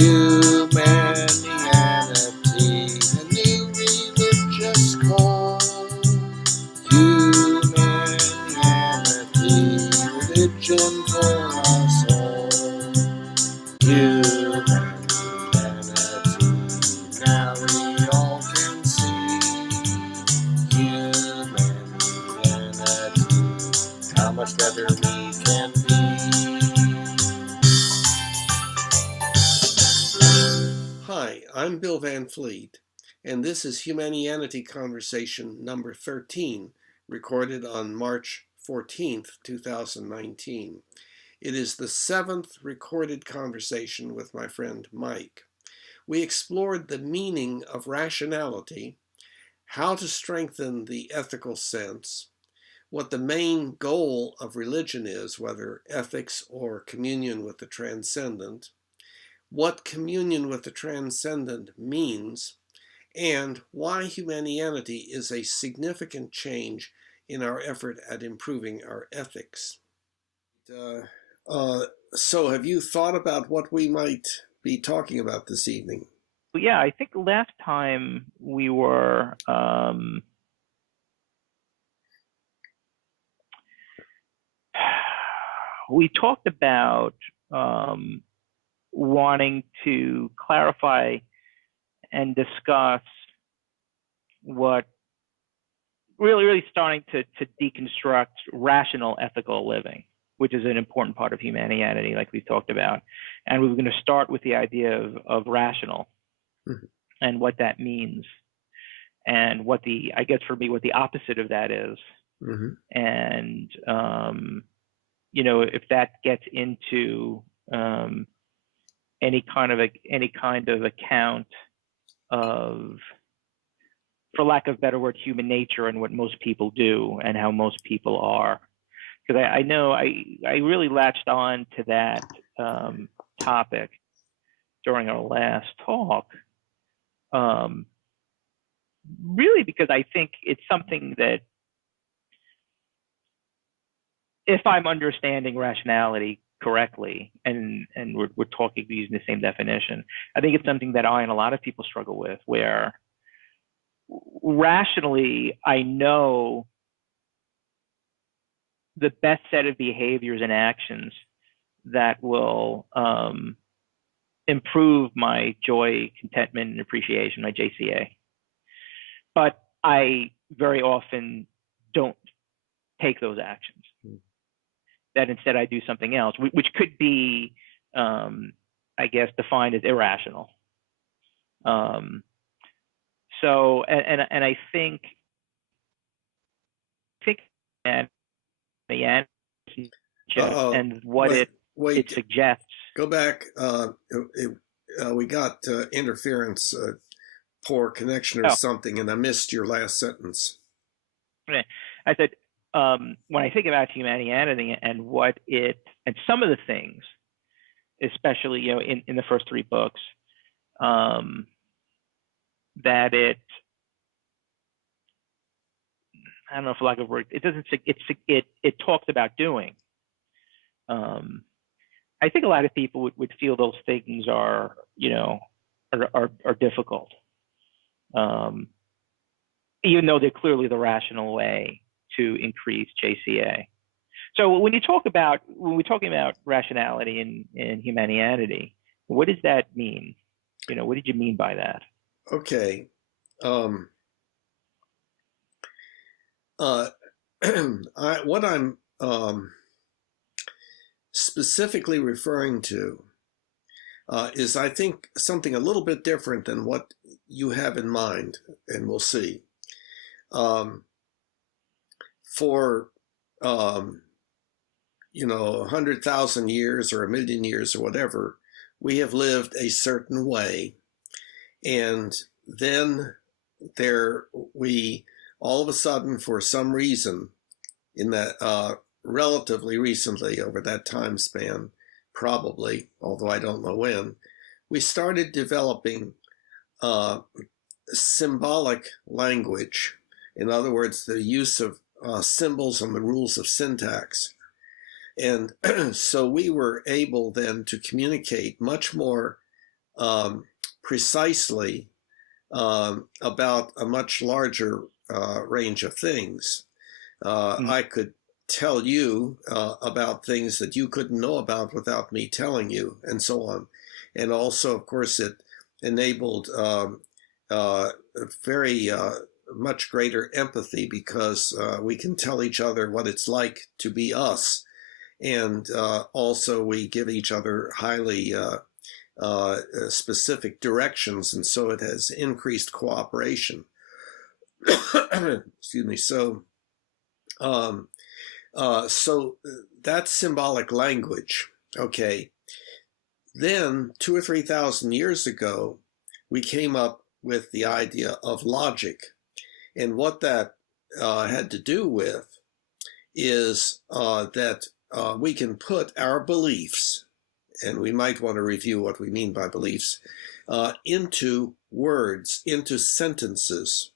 Humanianity, a new religious call. Humanianity, religion for us all. Humanity, now we all can see. Humanity, how much better we can be. Hi, I'm Bill Van Fleet, and this is Humanianity Conversation number 13, recorded on March 14th, 2019. It is the 7th recorded conversation with my friend Mike. We explored the meaning of rationality, how to strengthen the ethical sense, what the main goal of religion is, whether ethics or communion with the transcendent, what communion with the transcendent means, and why humanianity is a significant change in our effort at improving our ethics. So have you thought about what we might be talking about this evening? Yeah, I think last time we were we talked about wanting to clarify and discuss what really starting to deconstruct rational ethical living, which is an important part of humanity, like we talked about. And we were going to start with the idea of rational and what that means, and what I guess for me, what the opposite of that is. And, if that gets into any kind of account of, for lack of a better word, human nature and what most people do and how most people are. Because I know I really latched on to that topic during our last talk, really because I think it's something that, if I'm understanding rationality correctly, and we're talking using the same definition, I think it's something that I and a lot of people struggle with, where rationally I know the best set of behaviors and actions that will improve my joy, contentment, and appreciation, my JCA. But I very often don't take those actions. That instead I do something else, which could be, I guess, defined as irrational. So, and I think and what it suggests. Go back. We got interference, poor connection or something, and I missed your last sentence. I said, when I think about humanity and what it, and some of the things, especially in the first three books, that it, I don't know, for lack of a word, it doesn't. It talks about doing. I think a lot of people would feel those things are difficult, even though they're clearly the rational way to increase JCA. So when we're talking about rationality in humanity, what does that mean? What did you mean by that? Okay. What I'm specifically referring to is, I think, something a little bit different than what you have in mind, and we'll see. For 100,000 years or 1,000,000 years or whatever, we have lived a certain way, and then we all of a sudden, for some reason, in that relatively recently, over that time span, probably, although I don't know when, we started developing symbolic language. In other words, the use of symbols and the rules of syntax. And so we were able then to communicate much more precisely about a much larger range of things. I could tell you about things that you couldn't know about without me telling you, and so on. And also, of course, it enabled very much greater empathy, because we can tell each other what it's like to be us. And also we give each other highly specific directions, and so it has increased cooperation. Excuse me. So that's symbolic language. Okay. Then 2,000 or 3,000 years ago, we came up with the idea of logic. And what that had to do with is that we can put our beliefs, and we might want to review what we mean by beliefs, into words, into sentences.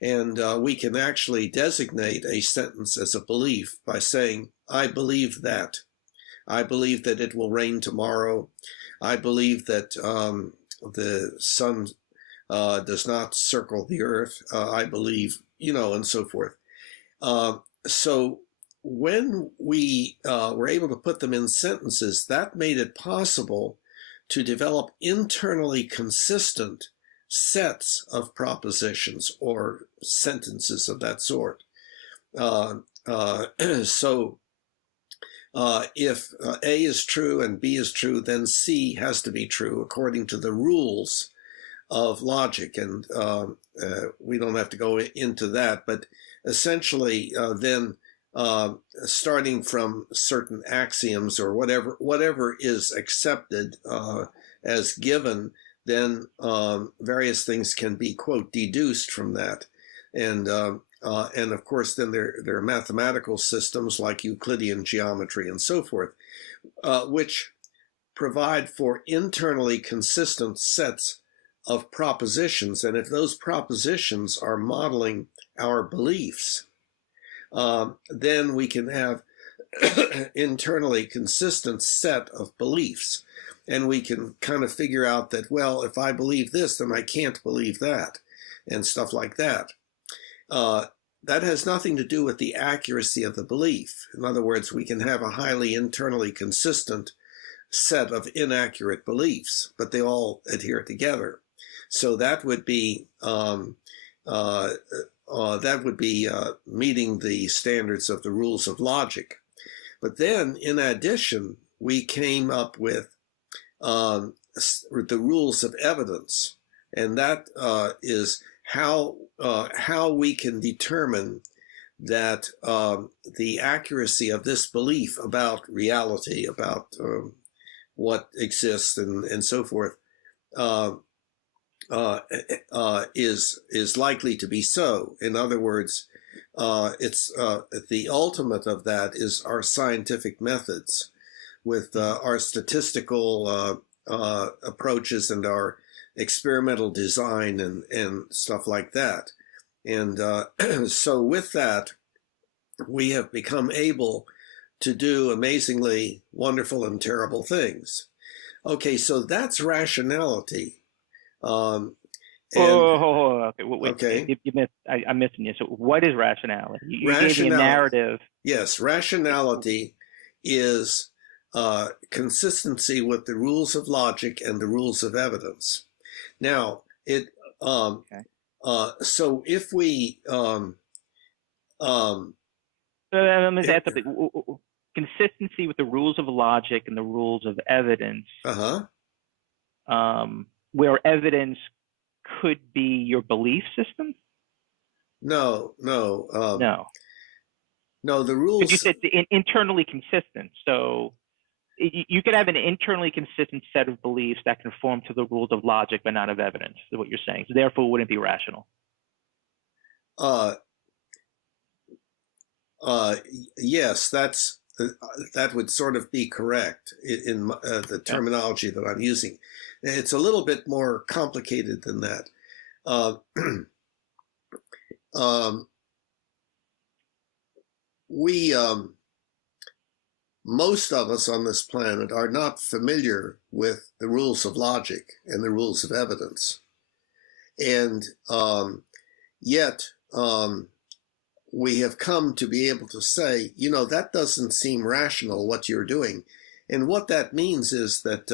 And we can actually designate a sentence as a belief by saying, I believe that. I believe that it will rain tomorrow. I believe that the sun does not circle the earth. I believe, and so forth. So when we were able to put them in sentences, that made it possible to develop internally consistent sets of propositions or sentences of that sort. So if A is true and B is true, then C has to be true according to the rules of logic. And we don't have to go into that, but essentially then starting from certain axioms or whatever is accepted as given, then various things can be, quote, deduced from that. And of course, then there are mathematical systems like Euclidean geometry and so forth, which provide for internally consistent sets of propositions. And if those propositions are modeling our beliefs, then we can have internally consistent set of beliefs. And we can kind of figure out that, well, if I believe this, then I can't believe that, and stuff like that. That has nothing to do with the accuracy of the belief. In other words, we can have a highly internally consistent set of inaccurate beliefs, but they all adhere together. So that would be meeting the standards of the rules of logic. But then, in addition, we came up with the rules of evidence, and that is how we can determine that the accuracy of this belief about reality, about what exists, and so forth, is likely to be so. In other words, it's the ultimate of that is our scientific methods, with our statistical approaches and our experimental design and stuff like that. And so with that, we have become able to do amazingly wonderful and terrible things. Okay, so that's rationality. Okay. Wait. Okay. I'm missing you. So what is rationality? You Rationality, gave me a narrative. Yes, rationality is consistency with the rules of logic and the rules of evidence. Now, so if we consistency with the rules of logic and the rules of evidence, where evidence could be your belief system? No. The rules. But you said internally consistent. So you could have an internally consistent set of beliefs that conform to the rules of logic, but not of evidence, is what you're saying. So therefore, it wouldn't be rational. Yes, that would sort of be correct in the terminology that I'm using. It's a little bit more complicated than that. most of us on this planet are not familiar with the rules of logic and the rules of evidence. And yet we have come to be able to say, that doesn't seem rational what you're doing. And what that means is that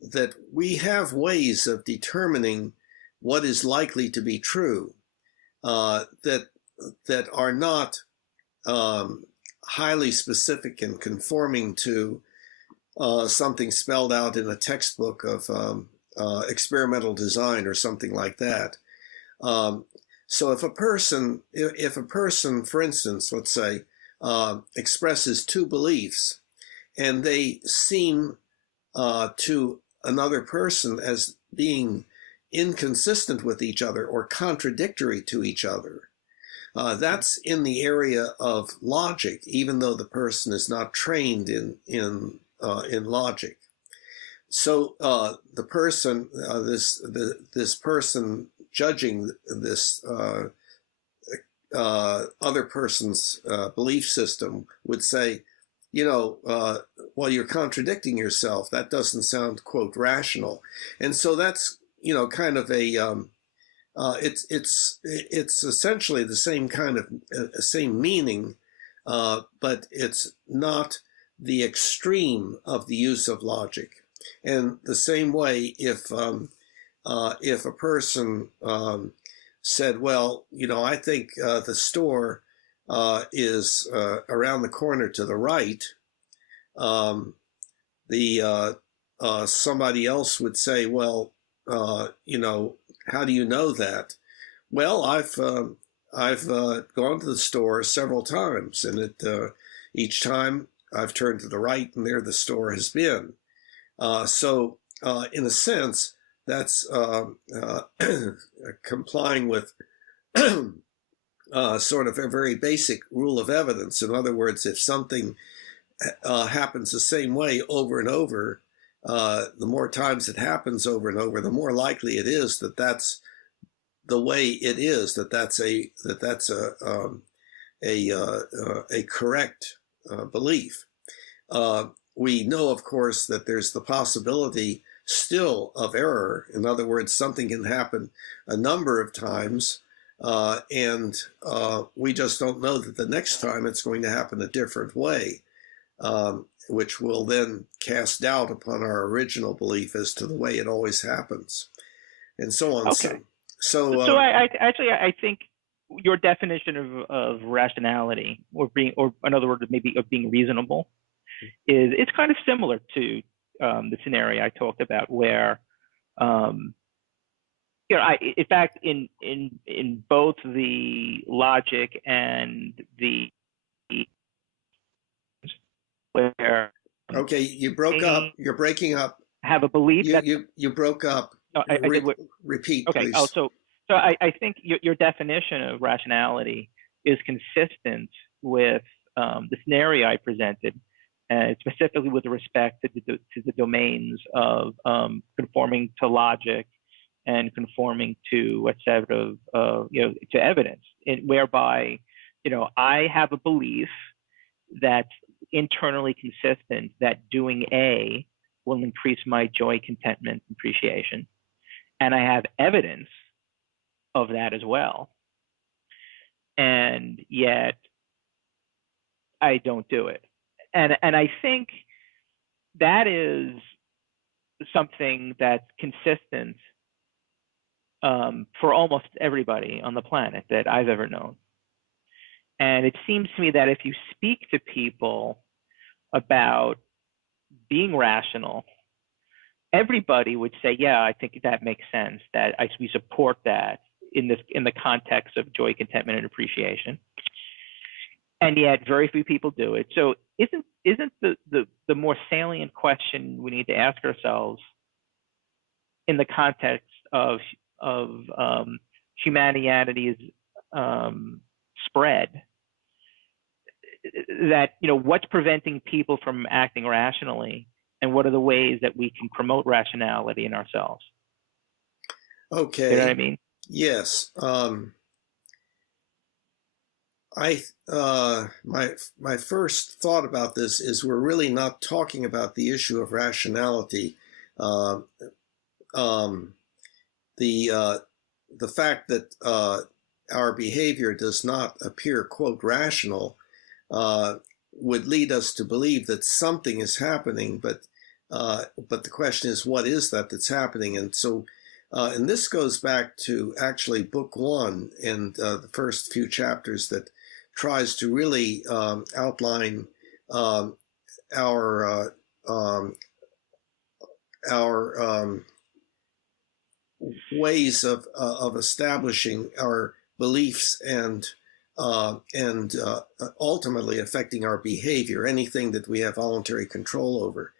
that we have ways of determining what is likely to be true that are not highly specific and conforming to something spelled out in a textbook of experimental design or something like that. So if a person, for instance, let's say, expresses two beliefs, and they seem to another person as being inconsistent with each other or contradictory to each other, that's in the area of logic, even though the person is not trained in logic. So the person, this person judging this other person's belief system would say, well, you're contradicting yourself. That doesn't sound, quote, rational. And so that's, kind of a, it's essentially the same kind of, same meaning, but it's not the extreme of the use of logic. And the same way, if a person said, well, I think the store is around the corner to the right, somebody else would say, well, how do you know that? Well, I've gone to the store several times, and each time I've turned to the right, and there the store has been. So in a sense, that's complying with sort of a very basic rule of evidence. In other words, if something happens the same way over and over, the more times it happens over and over, the more likely it is that that's the way it is, that's a correct belief. We know, of course, that there's the possibility still of error. In other words, something can happen a number of times, and we just don't know that the next time it's going to happen a different way, which will then cast doubt upon our original belief as to the way it always happens, and so on. Okay. So I think your definition of rationality, or in other words, maybe of being reasonable, it's kind of similar to the scenario I talked about, where in fact, in both the logic and the where okay, you broke up. You're breaking up. Have a belief that you broke up. No, I did what, repeat, okay. Please. Oh, so I think your definition of rationality is consistent with the scenario I presented, specifically with respect to the domains of conforming to logic and conforming to a set of to evidence, whereby I have a belief that's internally consistent that doing A will increase my joy, contentment, appreciation, and I have evidence of that as well, and yet I don't do it. And I think that is something that's consistent for almost everybody on the planet that I've ever known. And it seems to me that if you speak to people about being rational, everybody would say, yeah, I think that makes sense, that we support that in the context of joy, contentment, and appreciation. And yet very few people do it. So isn't the more salient question we need to ask ourselves in the context of Humanianity's spread, that what's preventing people from acting rationally, and what are the ways that we can promote rationality in ourselves? Okay. You know what I mean? Yes. My first thought about this is we're really not talking about the issue of rationality. Uh, um, the fact that our behavior does not appear, quote, rational, would lead us to believe that something is happening, but the question is, what is that that's happening? And so, and this goes back to actually book one and the first few chapters that tries to really outline our ways of establishing our beliefs and ultimately affecting our behavior, anything that we have voluntary control over.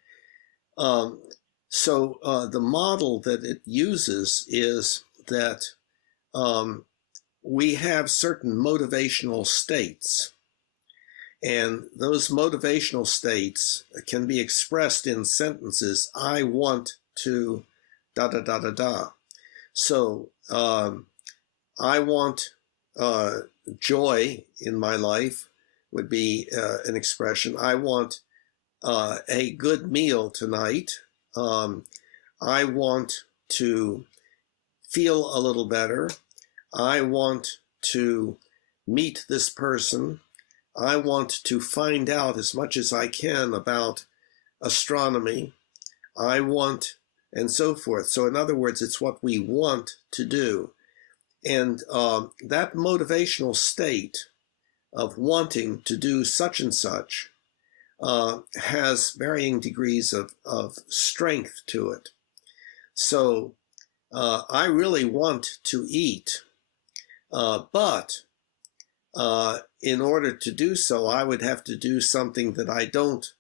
So the model that it uses is that we have certain motivational states, and those motivational states can be expressed in sentences. I want to da da da da da. So I want joy in my life would be an expression. I want a good meal tonight. I want to feel a little better. I want to meet this person. I want to find out as much as I can about astronomy. I want, and so forth. So in other words, it's what we want to do. And that motivational state of wanting to do such and such has varying degrees of strength to it. So I really want to eat, but in order to do so, I would have to do something that I don't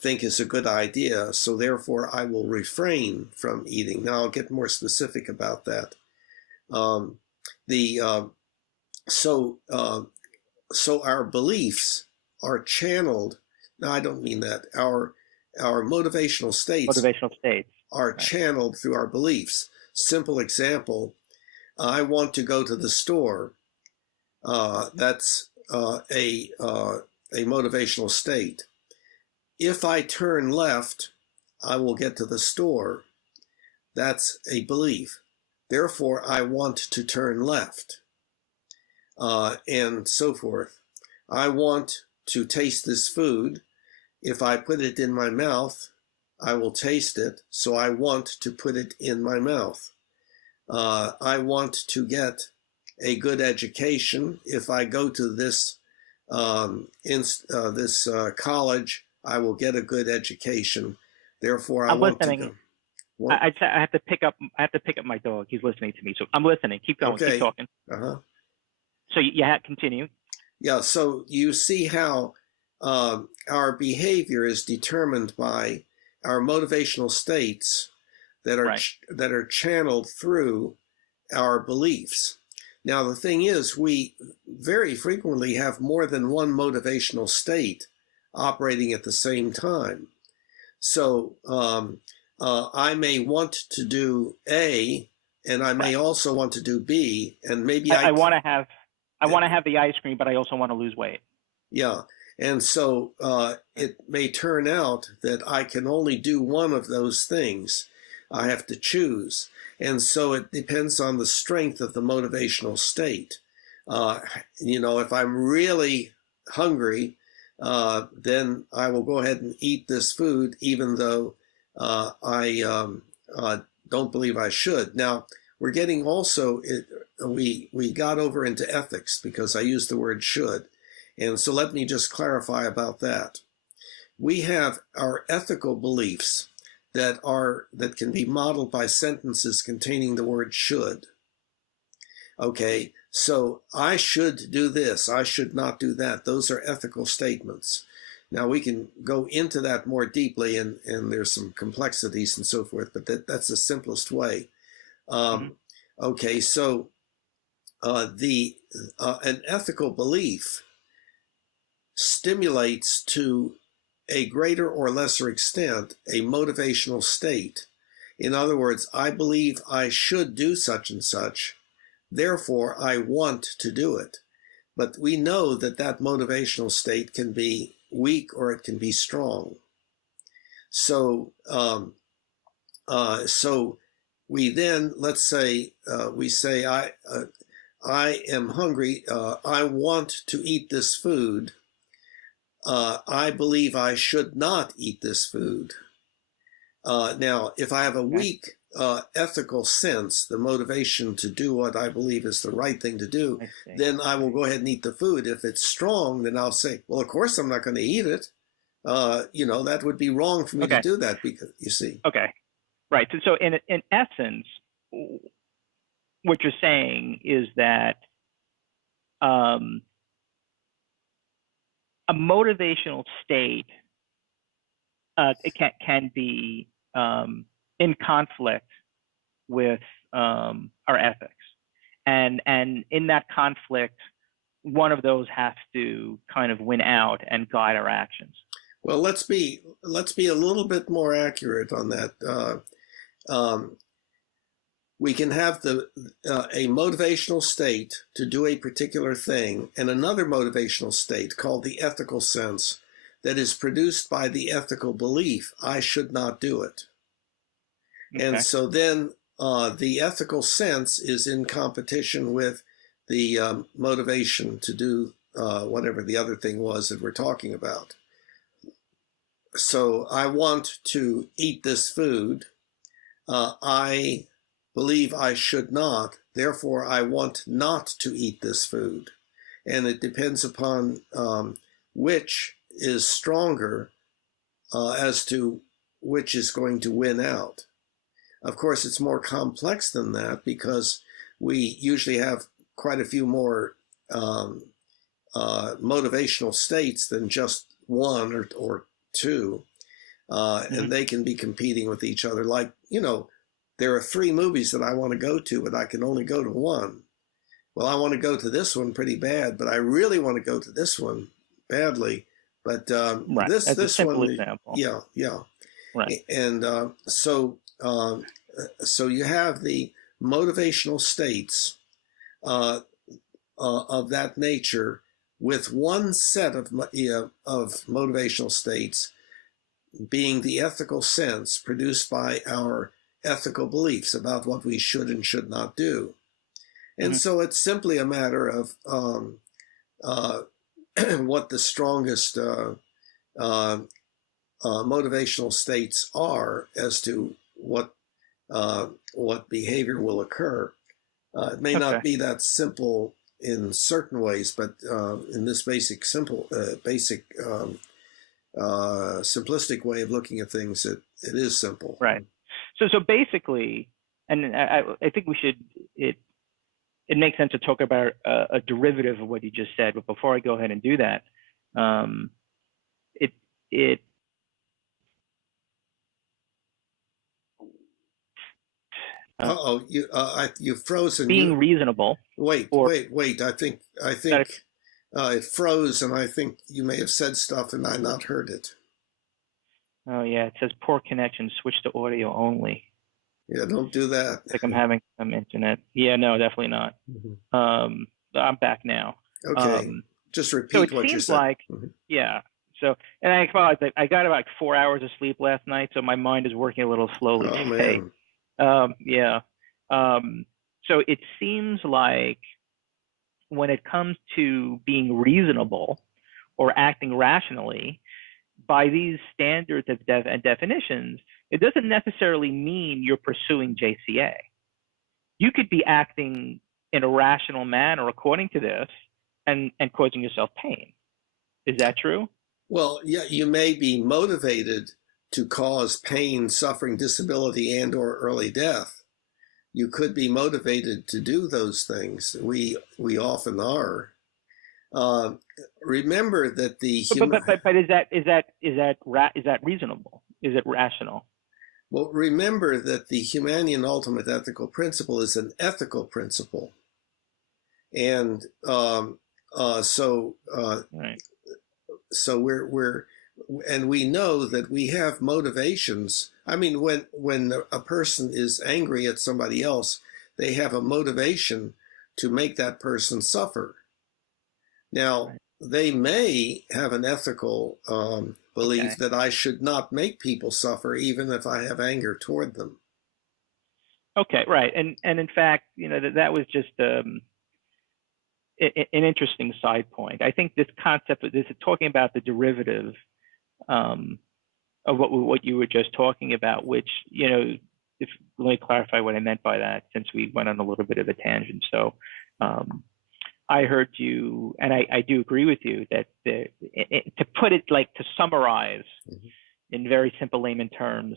think is a good idea. So therefore, I will refrain from eating. Now, I'll get more specific about that. So our beliefs are channeled. Now, I don't mean that. Our motivational states are channeled through our beliefs. Simple example, I want to go to the store. That's a motivational state. If I turn left, I will get to the store. That's a belief. Therefore, I want to turn left, and so forth. I want to taste this food. If I put it in my mouth, I will taste it, so I want to put it in my mouth. I want to get a good education. If I go to this college, I will get a good education. Therefore, I want to go. I have to pick up my dog. He's listening to me, so I'm listening. Keep going. Okay. Keep talking. So you have continue. Yeah. So you see how our behavior is determined by our motivational states that are channeled through our beliefs. Now, the thing is, we very frequently have more than one motivational state operating at the same time. So I may want to do A, and I may also want to do B, and maybe I want to have the ice cream, but I also want to lose weight. Yeah, and so it may turn out that I can only do one of those things. I have to choose. And so it depends on the strength of the motivational state. If I'm really hungry, then I will go ahead and eat this food, even though I don't believe I should. Now, we're getting also, we got over into ethics because I used the word should. And so let me just clarify about that. We have our ethical beliefs that can be modeled by sentences containing the word should. Okay, so I should do this, I should not do that. Those are ethical statements. Now we can go into that more deeply, and there's some complexities and so forth, but that's the simplest way. Okay, so an ethical belief stimulates to a greater or lesser extent a motivational state. In other words, I believe I should do such and such, therefore I want to do it. but we know that that motivational state can be weak or it can be strong. So, so we then, let's say, we say, I am hungry. I want to eat this food. I believe I should not eat this food. Now, if I have a weak ethical sense, the motivation to do what I believe is the right thing to do, then I will go ahead and eat the food. If it's strong, then I'll say, well, of course I'm not going to eat it. That would be wrong for me to do that, because you see. Okay, right. So in essence, what you're saying is that a motivational state it can be in conflict with our ethics, and in that conflict, one of those has to kind of win out and guide our actions. Well, let's be a little bit more accurate on that. We can have a motivational state to do a particular thing, and another motivational state called the ethical sense that is produced by the ethical belief, I should not do it. Okay. And so then the ethical sense is in competition with the motivation to do whatever the other thing was that we're talking about. So I want to eat this food. I believe I should not, therefore I want not to eat this food. And it depends upon which is stronger as to which is going to win out. Of course, it's more complex than that, because we usually have quite a few more motivational states than just one or two, and they can be competing with each other. Like, there are 3 movies that I want to go to, but I can only go to one. Well, I want to go to this one pretty bad, but I really want to go to this one badly. But right. this one, example. Yeah. Right. And so you have the motivational states of that nature, with one set of motivational states being the ethical sense produced by our ethical beliefs about what we should and should not do. And so it's simply a matter of what the strongest motivational states are as to what behavior will occur. It may not be that simple in certain ways, but in this simplistic way of looking at things, it is simple. Right. So basically, and I think we should, it makes sense to talk about a derivative of what you just said. But before I go ahead and do that, you've frozen. Being reasonable. Wait. I think it froze, and I think you may have said stuff and I not heard it. Oh yeah, it says poor connection. Switch to audio only. Yeah, don't do that. Like I'm having some internet. Yeah, no, definitely not. I'm back now. Okay. Just repeat what you said. So it seems like, yeah. So, and I acknowledge that I got about 4 hours of sleep last night, so my mind is working a little slowly today. Man. Yeah. So it seems like when it comes to being reasonable or acting rationally, by these standards and definitions, it doesn't necessarily mean you're pursuing JCA. You could be acting in a rational manner according to this and causing yourself pain. Is that true? Well, yeah, you may be motivated to cause pain, suffering, disability, and or early death. You could be motivated to do those things. We often are. Remember that the but is that reasonable? Is it rational? Well, remember that the Humanian ultimate ethical principle is an ethical principle, and so we know that we have motivations. I mean, when a person is angry at somebody else, they have a motivation to make that person suffer. Now, Right. they may have an ethical belief Okay. that I should not make people suffer, even if I have anger toward them. Okay. Right. And in fact, that was just an interesting side point. I think this concept of this talking about the derivative um, of what you were just talking about, which if let me clarify what I meant by that, since we went on a little bit of a tangent. So um, I heard you, and I do agree with you that to put it like to summarize Mm-hmm. in very simple layman terms,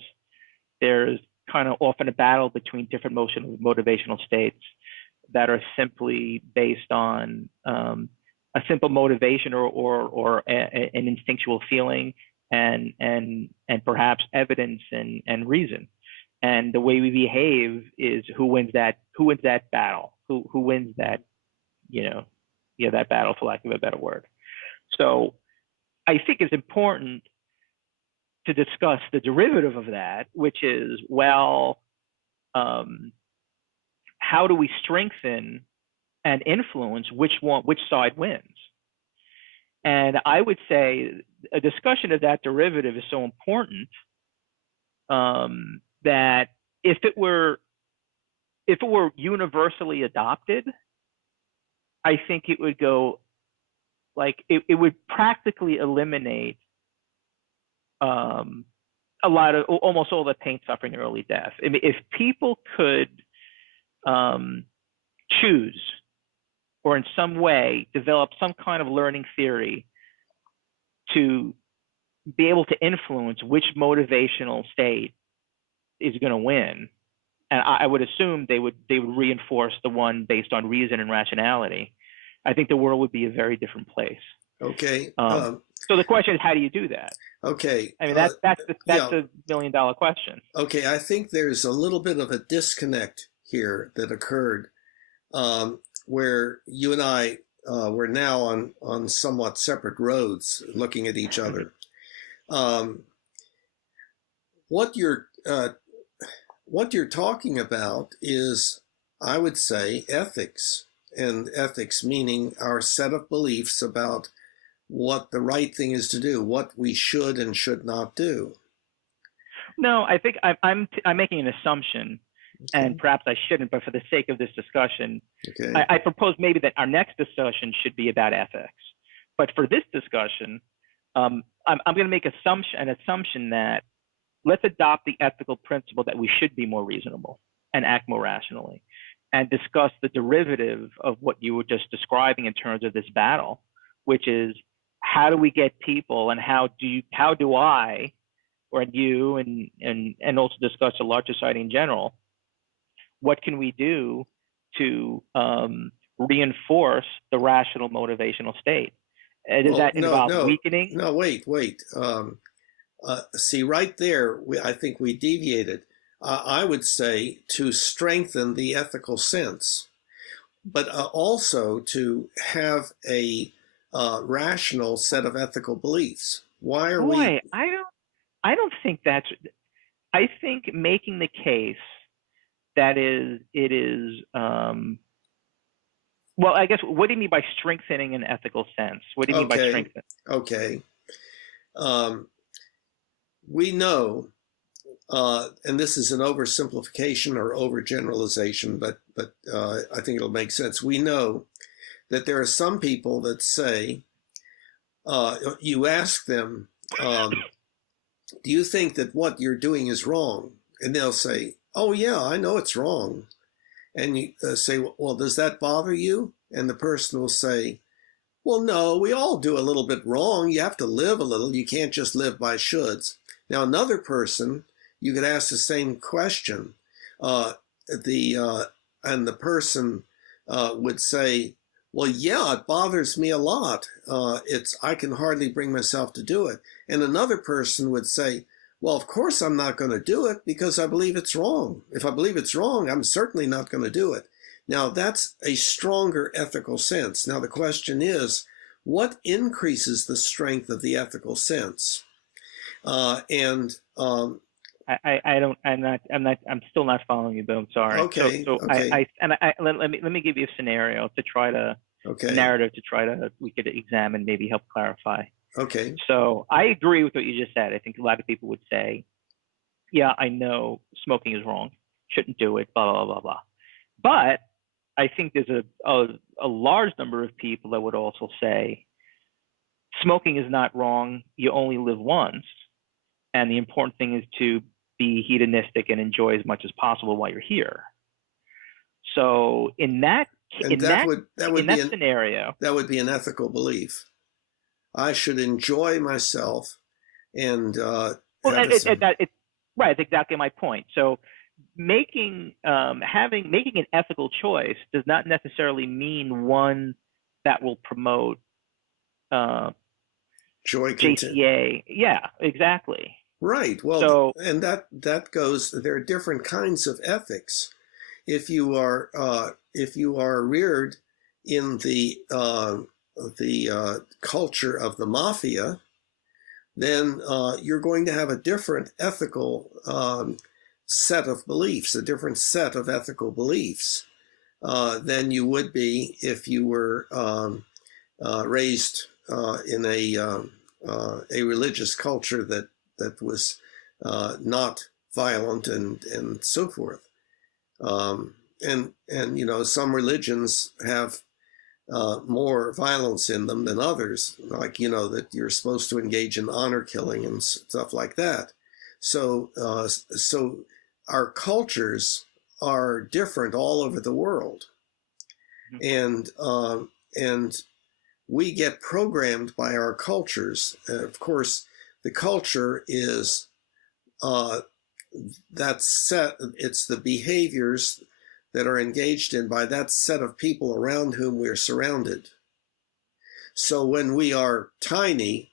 there's kind of often a battle between different motivational states that are simply based on a simple motivation or an instinctual feeling and perhaps evidence and reason. And the way we behave is who wins that battle, who wins that that battle, for lack of a better word. So I think it's important to discuss the derivative of that, which is, well, how do we strengthen and influence which side wins? And I would say a discussion of that derivative is so important that if it were universally adopted, I think it would go like it would practically eliminate a lot of almost all the pain, suffering, and early death. I mean, if people could choose or in some way develop some kind of learning theory to be able to influence which motivational state is going to win, and I would assume they would reinforce the one based on reason and rationality, I think the world would be a very different place. Okay. So the question is, how do you do that? Okay. I mean, that's the $1,000,000 question. Okay. I think there's a little bit of a disconnect here that occurred where you and I were now on somewhat separate roads looking at each other. What you're talking about is, I would say, ethics, and ethics meaning our set of beliefs about what the right thing is to do, what we should and should not do. No, I think I'm making an assumption, Okay. and perhaps I shouldn't, but for the sake of this discussion, Okay. I propose maybe that our next discussion should be about ethics. But for this discussion, I'm going to make an assumption that let's adopt the ethical principle that we should be more reasonable and act more rationally, and discuss the derivative of what you were just describing in terms of this battle, which is how do we get people, and how do I or you and also discuss the large society in general, what can we do to reinforce the rational motivational state? Does that involve weakening? No, wait. See, right there, I think we deviated. I would say to strengthen the ethical sense, but also to have a rational set of ethical beliefs. Why are we? I don't think that's. I think making the case that it is. Well, I guess, what do you mean by strengthening an ethical sense? What do you mean by strengthening? Okay. We know, and this is an oversimplification or overgeneralization, but I think it'll make sense. We know that there are some people that say, you ask them, do you think that what you're doing is wrong? And they'll say, oh yeah, I know it's wrong. And you say, well, does that bother you? And the person will say, well, no, we all do a little bit wrong. You have to live a little. You can't just live by shoulds. Now, another person, you could ask the same question. And the person would say, well, yeah, it bothers me a lot. I can hardly bring myself to do it. And another person would say, well, of course I'm not going to do it because I believe it's wrong. If I believe it's wrong, I'm certainly not going to do it. Now, that's a stronger ethical sense. Now, the question is, what increases the strength of the ethical sense? I'm still not following you, Bill. I'm sorry. Okay. So okay. let me give you a scenario to try to narrative to we could examine, maybe help clarify. Okay. So I agree with what you just said. I think a lot of people would say, yeah, I know smoking is wrong, shouldn't do it, blah, blah, blah, blah. But I think there's a large number of people that would also say, smoking is not wrong, you only live once, and the important thing is to be hedonistic and enjoy as much as possible while you're here. So in that scenario, that would be an ethical belief. I should enjoy myself, and right. It's exactly my point. So making an ethical choice does not necessarily mean one that will promote joy, JCA. Yeah, exactly. Right. Well, and that goes. There are different kinds of ethics. If you are reared in the culture of the mafia, then you're going to have a different ethical set of beliefs, a different set of ethical beliefs than you would be if you were raised in a religious culture that was not violent and so forth. And some religions have more violence in them than others, like, that you're supposed to engage in honor killing and stuff like that. So our cultures are different all over the world. And we get programmed by our cultures. Of course, the culture is that set, it's the behaviors that are engaged in by that set of people around whom we're surrounded. So when we are tiny,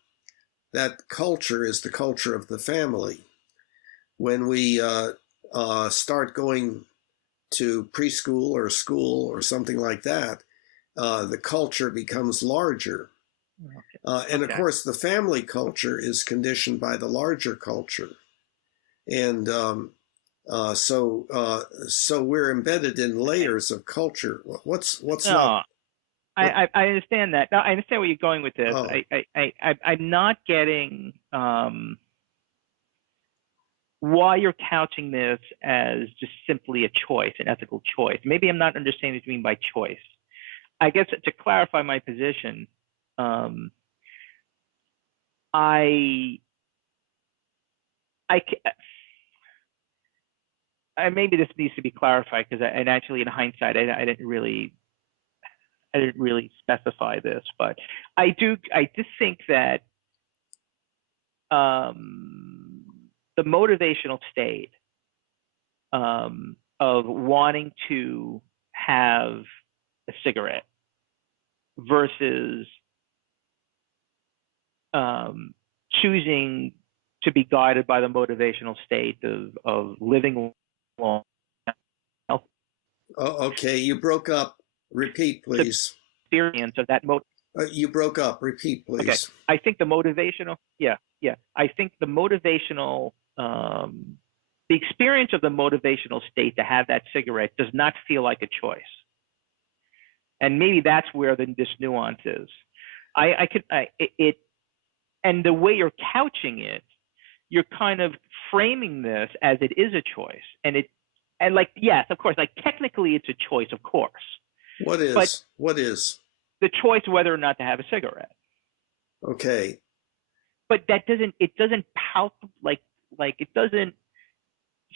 that culture is the culture of the family. When we start going to preschool or school or something like that, the culture becomes larger. And of course, the family culture is conditioned by the larger culture. And so we're embedded in layers of culture. What's not? I understand that. No, I understand where you're going with this. Oh. I'm not getting why you're couching this as just simply a choice, an ethical choice. Maybe I'm not understanding what you mean by choice. I guess to clarify my position, maybe this needs to be clarified because and actually in hindsight I didn't really specify this, but I just think that the motivational state of wanting to have a cigarette versus choosing to be guided by the motivational state of living long. Okay, you broke up. Repeat, please. Experience of that you broke up. Repeat, please. Okay. I think the motivational, I think the motivational, the experience of the motivational state to have that cigarette does not feel like a choice. And maybe that's where this nuance is. And the way you're couching it, you're kind of framing this as it is a choice. And yes, of course, like technically it's a choice, of course. What is? The choice whether or not to have a cigarette. Okay. But it doesn't it doesn't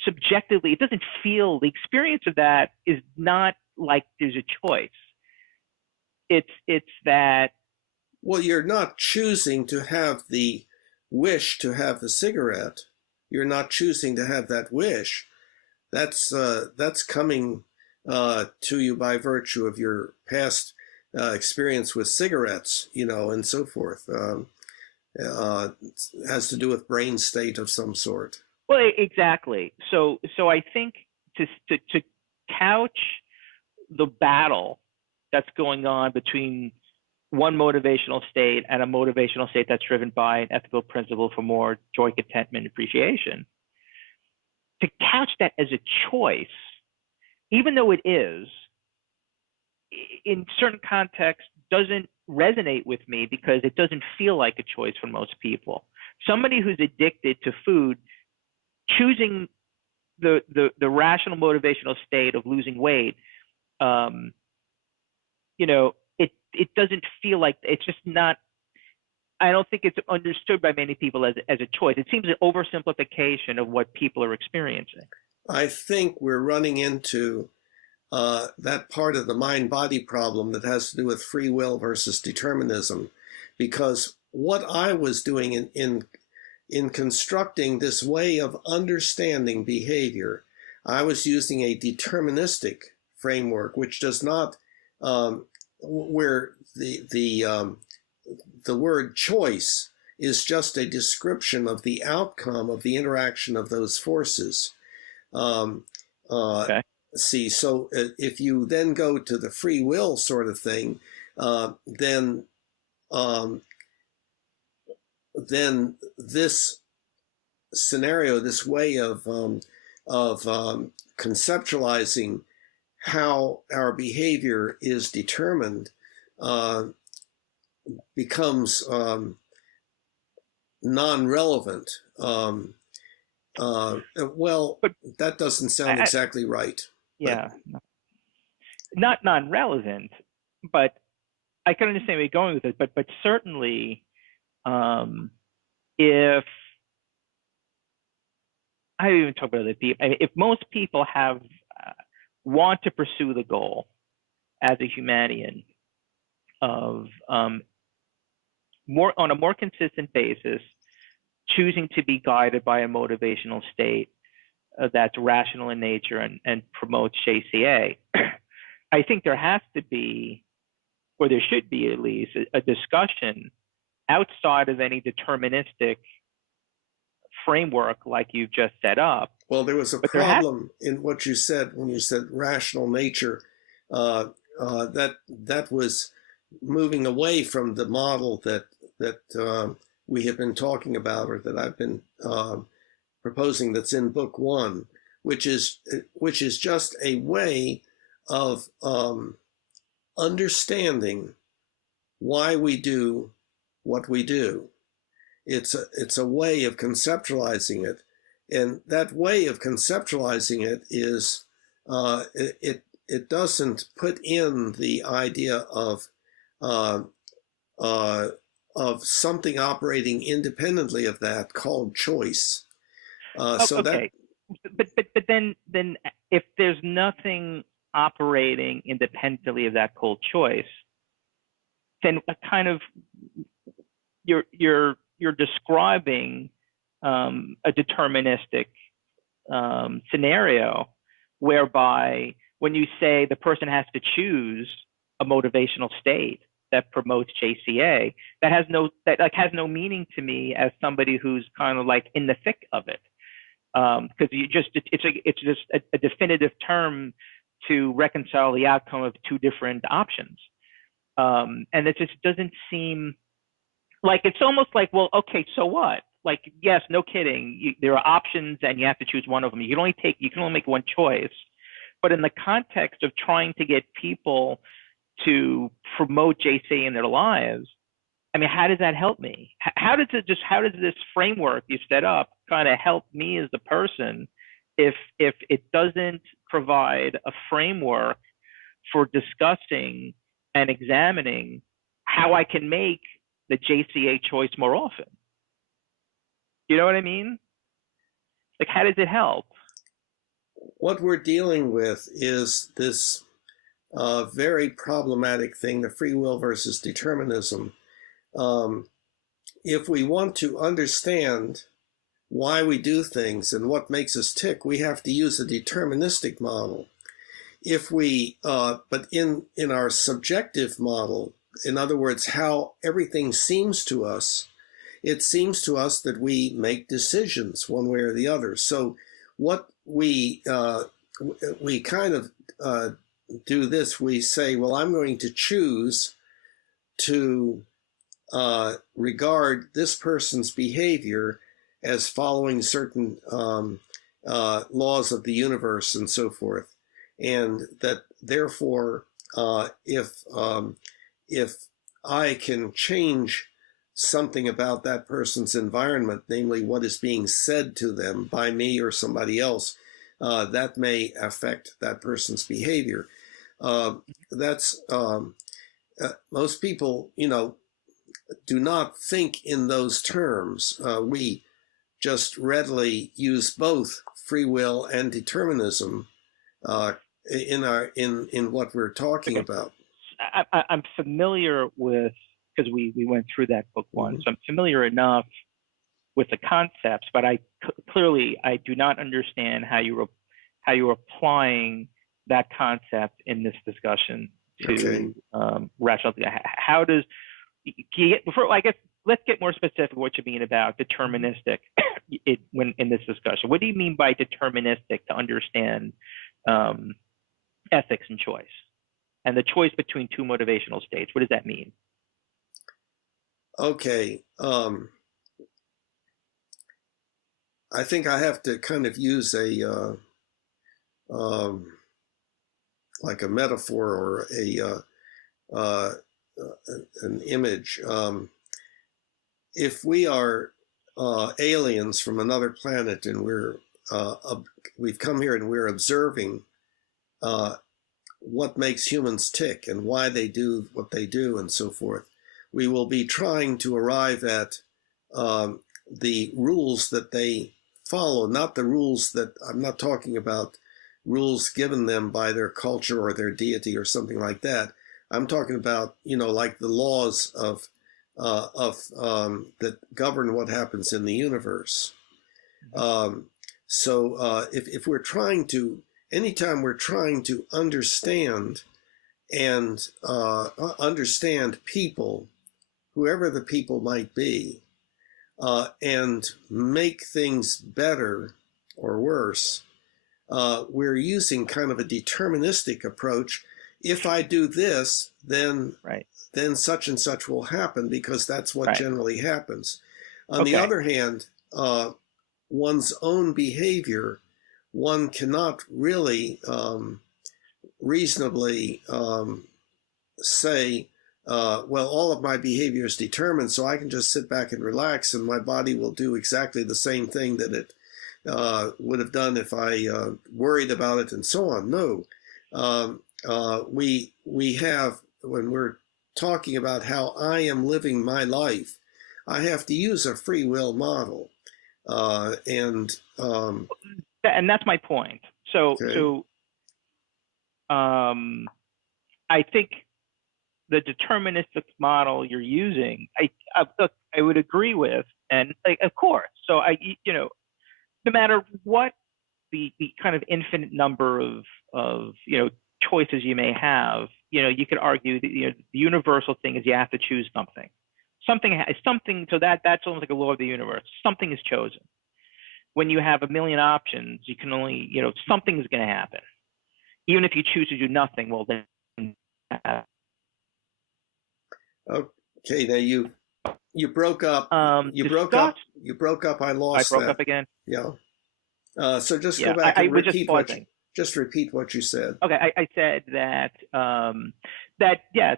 subjectively, it doesn't feel, the experience of that is not like there's a choice. It's that. Well, you're not choosing to have the wish to have the cigarette. You're not choosing to have that wish. That's coming to you by virtue of your past experience with cigarettes, and so forth. Has to do with brain state of some sort. Well, exactly. So I think to couch the battle that's going on between one motivational state and a motivational state that's driven by an ethical principle for more joy, contentment, and appreciation, to couch that as a choice, even though it is, in certain contexts, doesn't resonate with me because it doesn't feel like a choice for most people. Somebody who's addicted to food, choosing the rational motivational state of losing weight, it doesn't feel like, it's just not, I don't think it's understood by many people as a choice. It seems an oversimplification of what people are experiencing. I think we're running into that part of the mind-body problem that has to do with free will versus determinism, because what I was doing in constructing this way of understanding behavior, I was using a deterministic framework, which does not, where the word choice is just a description of the outcome of the interaction of those forces. Okay. See, so if you then go to the free will sort of thing, then this scenario, this way of conceptualizing how our behavior is determined, becomes non-relevant. Well, But that doesn't sound exactly right. Yeah, not non-relevant, but I can understand where you're going with it. But certainly, if I don't even talk about other people, I mean, if most people have want to pursue the goal as a Humanian of more on a more consistent basis, choosing to be guided by a motivational state that's rational in nature and promotes JCA, I think there has to be, or there should be at least, a discussion outside of any deterministic framework like you've just set up. Well, there was a problem in what you said when you said rational nature. That was moving away from the model that we have been talking about, or that I've been proposing, that's in book 1, which is just a way of understanding why we do what we do. It's a way of conceptualizing it, and that way of conceptualizing it is it doesn't put in the idea of something operating independently of that called choice. Okay, but then if there's nothing operating independently of that called choice, then a kind of you're describing a deterministic scenario whereby when you say the person has to choose a motivational state that promotes JCA, that has no meaning to me as somebody who's kind of like in the thick of it, because it's just a definitive term to reconcile the outcome of two different options, and it just doesn't seem like, it's almost like, well, okay, so what? Like, yes, no kidding. There are options, and you have to choose one of them. You can only make one choice. But in the context of trying to get people to promote JCA in their lives, I mean, how does that help me? How does this framework you set up kind of help me as the person if it doesn't provide a framework for discussing and examining how I can make the JCA choice more often? You know what I mean? Like, how does it help? What we're dealing with is this very problematic thing, the free will versus determinism. If we want to understand why we do things and what makes us tick, we have to use a deterministic model. If we, but in our subjective model, in other words, how everything seems to us, it seems to us that we make decisions one way or the other. So what we kind of do this, we say, well, I'm going to choose to regard this person's behavior as following certain laws of the universe and so forth. And that therefore, if if I can change something about that person's environment, namely what is being said to them by me or somebody else, that may affect that person's behavior. That's most people, do not think in those terms. We just readily use both free will and determinism in what we're talking about. I'm familiar with, because we went through that book once, so I'm familiar enough with the concepts, but clearly I do not understand how you're applying that concept in this discussion to rationality. How does I guess let's get more specific what you mean about deterministic when in this discussion. What do you mean by deterministic to understand ethics and choice, and the choice between two motivational states? What does that mean? Okay. I think I have to kind of use like a metaphor or an image. If we are aliens from another planet and we've come here and we're observing what makes humans tick and why they do what they do and so forth, we will be trying to arrive at the rules that they follow, not the rules that, I'm not talking about rules given them by their culture or their deity or something like that. I'm talking about, like the laws of that govern what happens in the universe. So if we're trying to, anytime we're trying to understand and understand people, whoever the people might be, and make things better or worse, we're using kind of a deterministic approach. If I do this, then such and such will happen, because that's what generally happens. On the other hand, one's own behavior, one cannot really reasonably say, well, all of my behavior is determined, so I can just sit back and relax and my body will do exactly the same thing that it would have done if I worried about it and so on. No. We have, when we're talking about how I am living my life, I have to use a free will model. And that's my point. So I think the deterministic model you're using, I would agree with, and of course. So no matter what the kind of infinite number of choices you may have, you could argue that the universal thing is you have to choose something. Something. So that's almost like a law of the universe. Something is chosen. When you have a million options, you can only something is going to happen. Even if you choose to do nothing, well then. Okay, now you broke up. You broke up. I lost. I broke up again. Yeah. So just go back and repeat just repeat what you said. Okay, I said that that yes,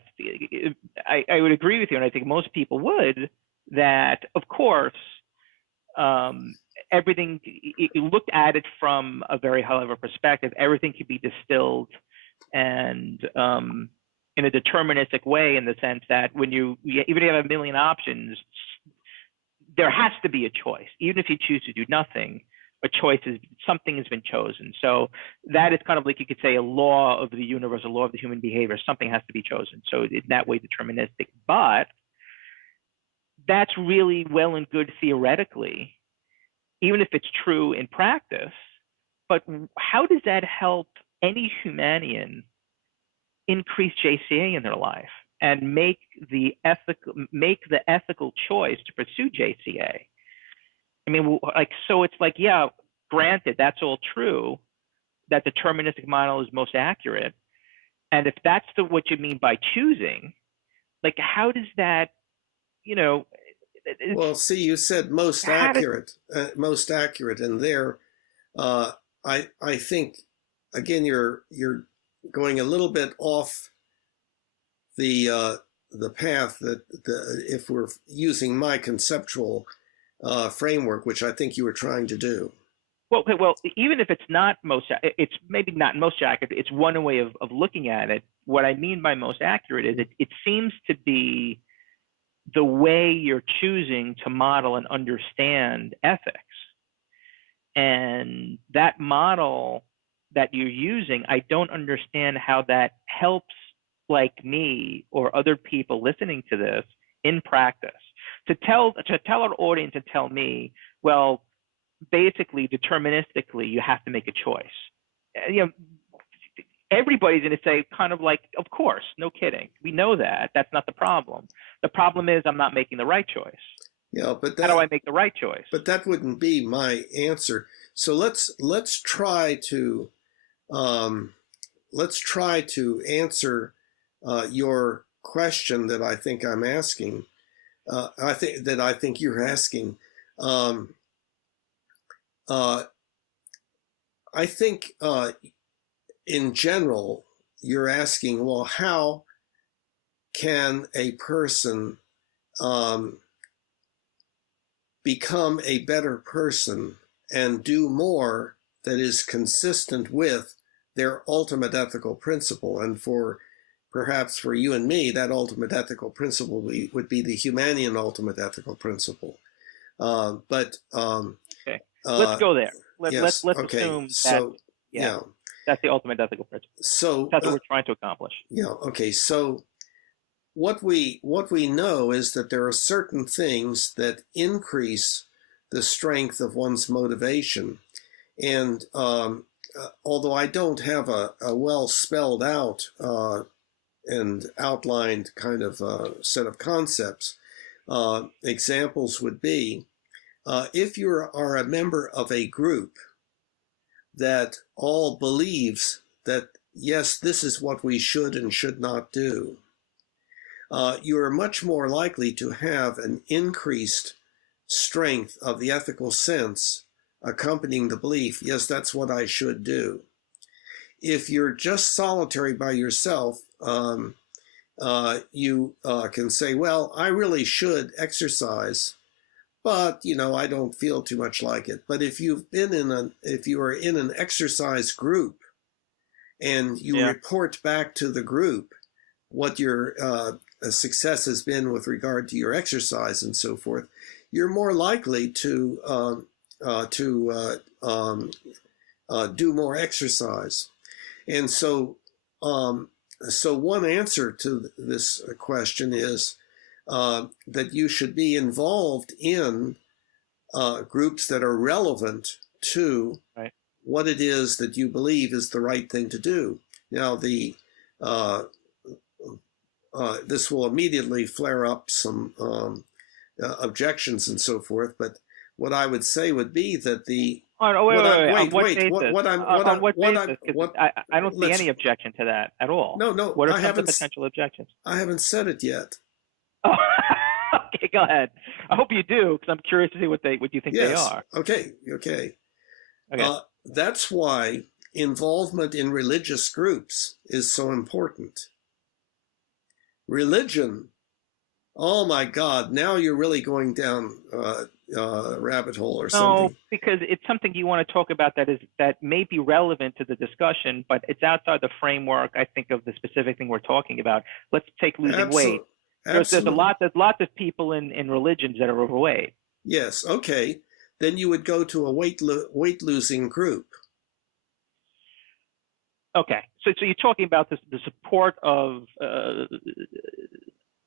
I would agree with you, and I think most people would. That of course, everything, you looked at it from a very high level perspective. Everything could be distilled and in a deterministic way, in the sense that when even if you have a million options, there has to be a choice. Even if you choose to do nothing, a choice is, something has been chosen. So that is kind of like, you could say, a law of the universe, a law of the human behavior. Something has to be chosen. So in that way, deterministic. But that's really well and good theoretically, even if it's true in practice. But how does that help any Humanian increase JCA in their life and make the ethical choice to pursue JCA? I mean, so it's like, yeah, granted, that's all true, that deterministic model is most accurate. And if that's what you mean by choosing, how does that, well, see, you said most accurate, and there, I think, again, you're going a little bit off the the path that if we're using my conceptual framework, which I think you were trying to do. Well, okay, well, even if it's not it's maybe not most accurate. It's one way of looking at it. What I mean by most accurate is it seems to be the way you're choosing to model and understand ethics. And that model that you're using, I don't understand how that helps like me or other people listening to this in practice. To tell our audience and tell me, well, basically deterministically, you have to make a choice. You know, everybody's going to say kind of like, of course, no kidding. We know that. That's not the problem. The problem is I'm not making the right choice. Yeah, but how do I make the right choice? But that wouldn't be my answer. So let's try to answer your question that I think I'm asking. I think you're asking. I think in general you're asking, well, how can a person become a better person and do more that is consistent with their ultimate ethical principle? And perhaps for you and me, that ultimate ethical principle would be the Humanian ultimate ethical principle. Okay, let's go there. Let's assume that that's the ultimate ethical principle. So that's what we're trying to accomplish. Yeah. Okay. So what we know is that there are certain things that increase the strength of one's motivation, and although I don't have a well spelled out and outlined kind of set of concepts, examples would be if you are a member of a group that all believes that, yes, this is what we should and should not do, you are much more likely to have an increased strength of the ethical sense accompanying the belief, yes, that's what I should do. If you're just solitary by yourself, you can say, well, I really should exercise, but I don't feel too much like it. But if you are in an exercise group and you report back to the group what your success has been with regard to your exercise and so forth, you're more likely to do more exercise. And so one answer to this question is that you should be involved in groups that are relevant to what it is that you believe is the right thing to do. Now, this will immediately flare up some objections and so forth, but what I would say would be that I don't see any objection to that at all. No. What are some of the potential objections? I haven't said it yet. Oh, okay, go ahead. I hope you do, because I'm curious to see what you think they are. Okay. That's why involvement in religious groups is so important. Religion, oh my God, now you're really going down a rabbit hole or something. No, because it's something you want to talk about that may be relevant to the discussion, but it's outside the framework, I think, of the specific thing we're talking about. Let's take losing weight. There's lots of people in religions that are overweight. Yes, okay. Then you would go to a weight losing group. Okay, so you're talking about the support of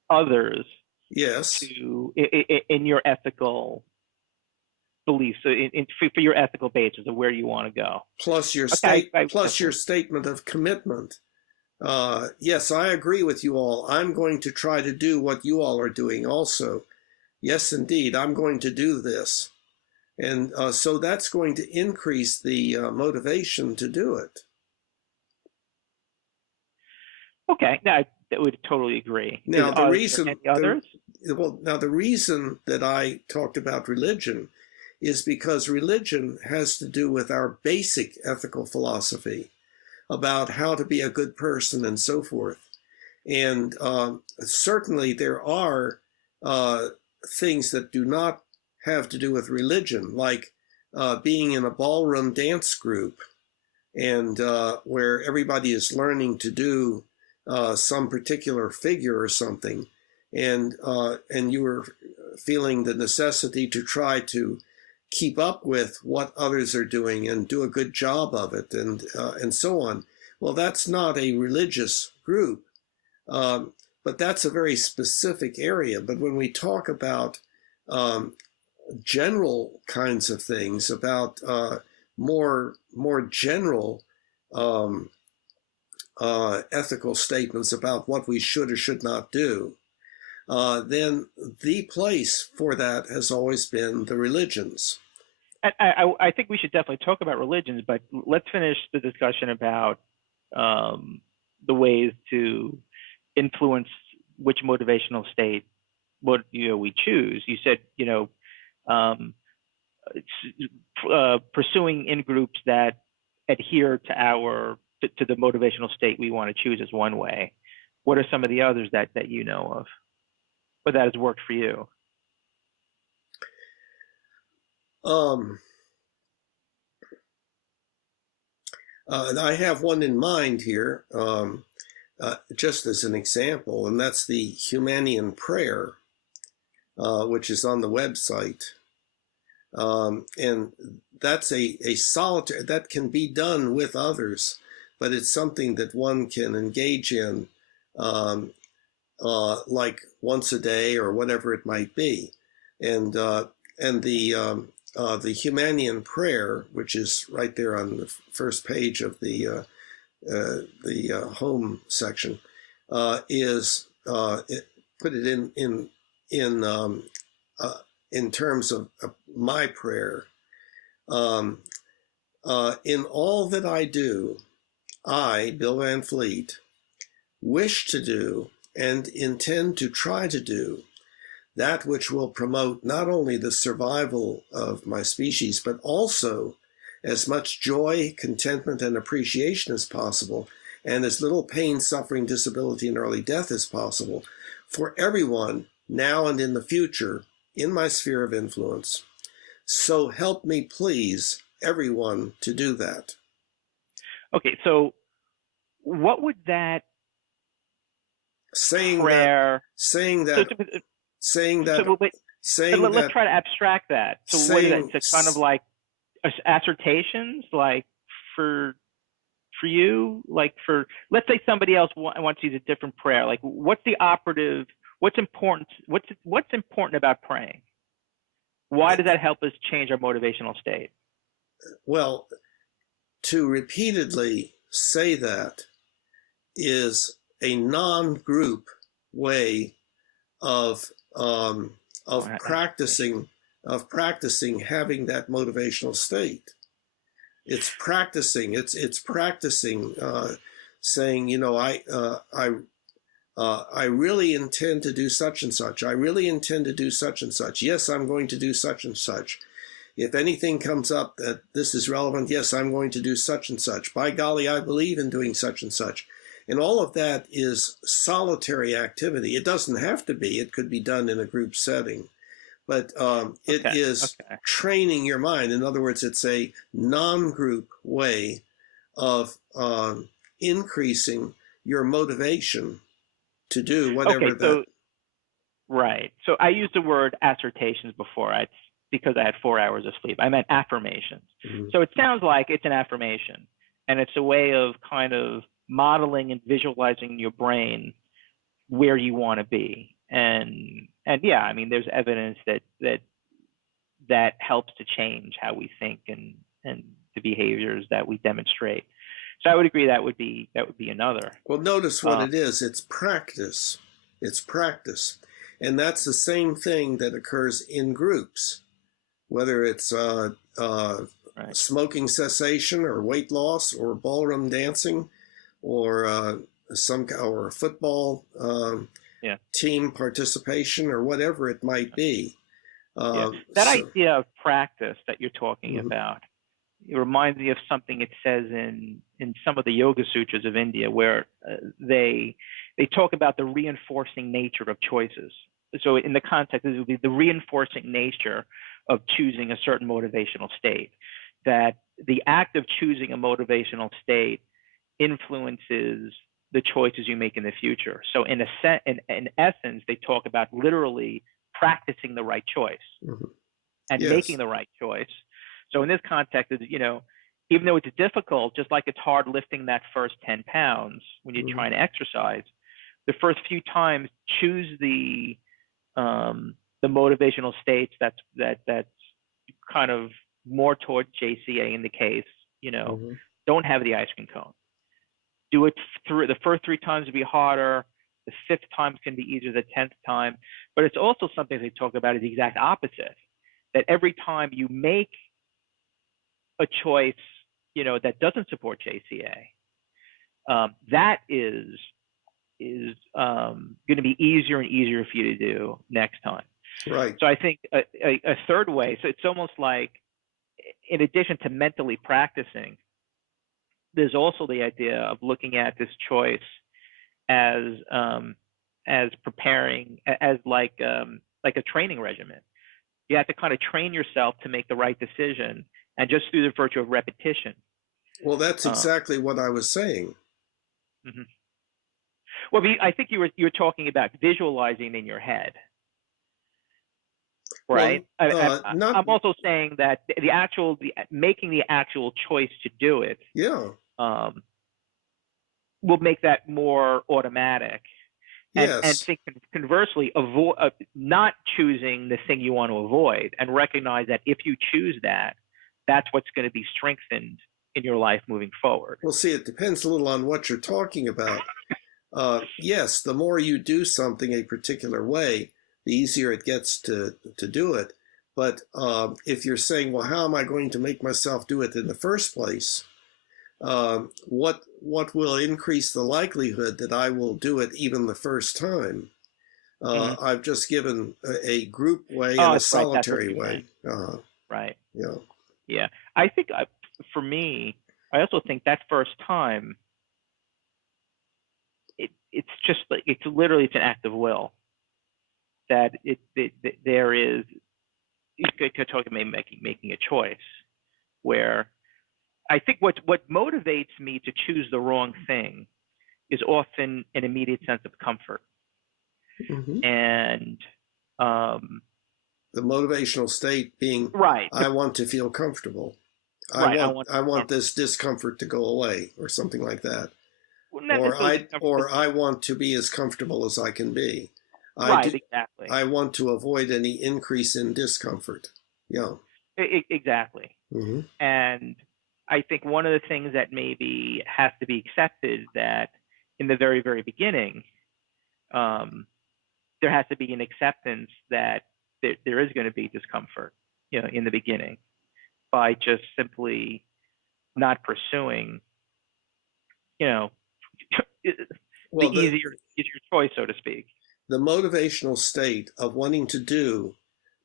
others. Yes. In your ethical beliefs, so for your ethical basis of where you want to go. Plus your your statement of commitment. Yes, I agree with you all. I'm going to try to do what you all are doing also. Yes, indeed, I'm going to do this. And so that's going to increase the motivation to do it. Okay, I would totally agree. Now, the reason that I talked about religion is because religion has to do with our basic ethical philosophy about how to be a good person and so forth. And certainly there are things that do not have to do with religion, like being in a ballroom dance group, and where everybody is learning to do some particular figure or something, and you were feeling the necessity to try to keep up with what others are doing and do a good job of it, and so on. Well, that's not a religious group, but that's a very specific area. But when we talk about general kinds of things, about more general ethical statements about what we should or should not do, then the place for that has always been the religions. I think we should definitely talk about religions, but let's finish the discussion about the ways to influence which motivational state we choose. You said pursuing in groups that adhere to the motivational state we want to choose is one way. What are some of the others that you know of, or that has worked for you? I have one in mind here, just as an example, and that's the Humanian prayer, which is on the website. And that's a solitary, that can be done with others, but it's something that one can engage in like once a day or whatever it might be. And the Humanian prayer, which is right there on the first page of the home section, is put it in terms of my prayer. In all that I do, I, Bill Van Fleet, wish to do and intend to try to do that which will promote not only the survival of my species, but also as much joy, contentment, and appreciation as possible, and as little pain, suffering, disability, and early death as possible for everyone now and in the future in my sphere of influence. So help me please everyone to do that. Okay, so what would that prayer let's try to abstract that. So what is that? It's kind of like assertions, like for you, like for, let's say somebody else wants to use a different prayer. Like, what's the operative? What's important? What's important about praying? Why does that help us change our motivational state? Well, to repeatedly say that is a non-group way of practicing having that motivational state. It's practicing. It's practicing saying, I really intend to do such and such. I really intend to do such and such. Yes, I'm going to do such and such. If anything comes up that this is relevant, yes, I'm going to do such and such. By golly, I believe in doing such and such. And all of that is solitary activity. It doesn't have to be. It could be done in a group setting. But it is training your mind. In other words, it's a non-group way of increasing your motivation to do whatever Right. So I used the word assertions before. Because I had 4 hours of sleep. I meant affirmations. Mm-hmm. So it sounds like it's an affirmation, and it's a way of kind of modeling and visualizing your brain where you want to be. And yeah, I mean, there's evidence that helps to change how we think and the behaviors that we demonstrate. So I would agree that would be another. Well, notice what it is. It's practice. It's practice. And that's the same thing that occurs in groups, whether it's smoking cessation or weight loss or ballroom dancing or football team participation or whatever it might be. That idea of practice that you're talking about, it reminds me of something it says in some of the Yoga Sutras of India, where they talk about the reinforcing nature of choices. So in the context, this would be the reinforcing nature of choosing a certain motivational state, that the act of choosing a motivational state influences the choices you make in the future. So in essence, they talk about literally practicing the right choice and making the right choice. So in this context, even though it's difficult, just like it's hard lifting that first 10 pounds when you're trying to exercise, the first few times, choose the motivational states that's kind of more towards JCA in the case, don't have the ice cream cone. Do it through the first 3 times to be harder. The 5th time can be easier, the 10th time. But it's also something they talk about is the exact opposite, that every time you make a choice, that doesn't support JCA, that is going to be easier and easier for you to do next time. Right. So I think a third way, so it's almost like, in addition to mentally practicing, there's also the idea of looking at this choice as preparing, as like a training regimen. You have to kind of train yourself to make the right decision, and just through the virtue of repetition. Well, that's exactly what I was saying. Mm-hmm. Well, I think you were talking about visualizing in your head, right? Well, I'm also saying that making the actual choice to do it, will make that more automatic. And think conversely, avoid not choosing the thing you want to avoid, and recognize that if you choose that, that's what's going to be strengthened in your life moving forward. Well, see, it depends a little on what you're talking about. Yes, the more you do something a particular way, the easier it gets to do it. But if you're saying, well, how am I going to make myself do it in the first place? What will increase the likelihood that I will do it even the first time? I've just given a group way and a solitary way. Right. Yeah. Yeah. I think for me, I also think that first time, it's just like, it's an act of will. That there is, you could talk about making a choice, where I think what motivates me to choose the wrong thing is often an immediate sense of comfort. And the motivational state being, I want to feel comfortable. I want this discomfort to go away, or something like that. Or I want to be as comfortable as I can be. Exactly. I want to avoid any increase in discomfort. Yeah. Exactly. And I think one of the things that maybe has to be accepted, that in the very, very beginning, there has to be an acceptance that there is going to be discomfort, in the beginning, by just simply not pursuing, the easier choice, so to speak. The motivational state of wanting to do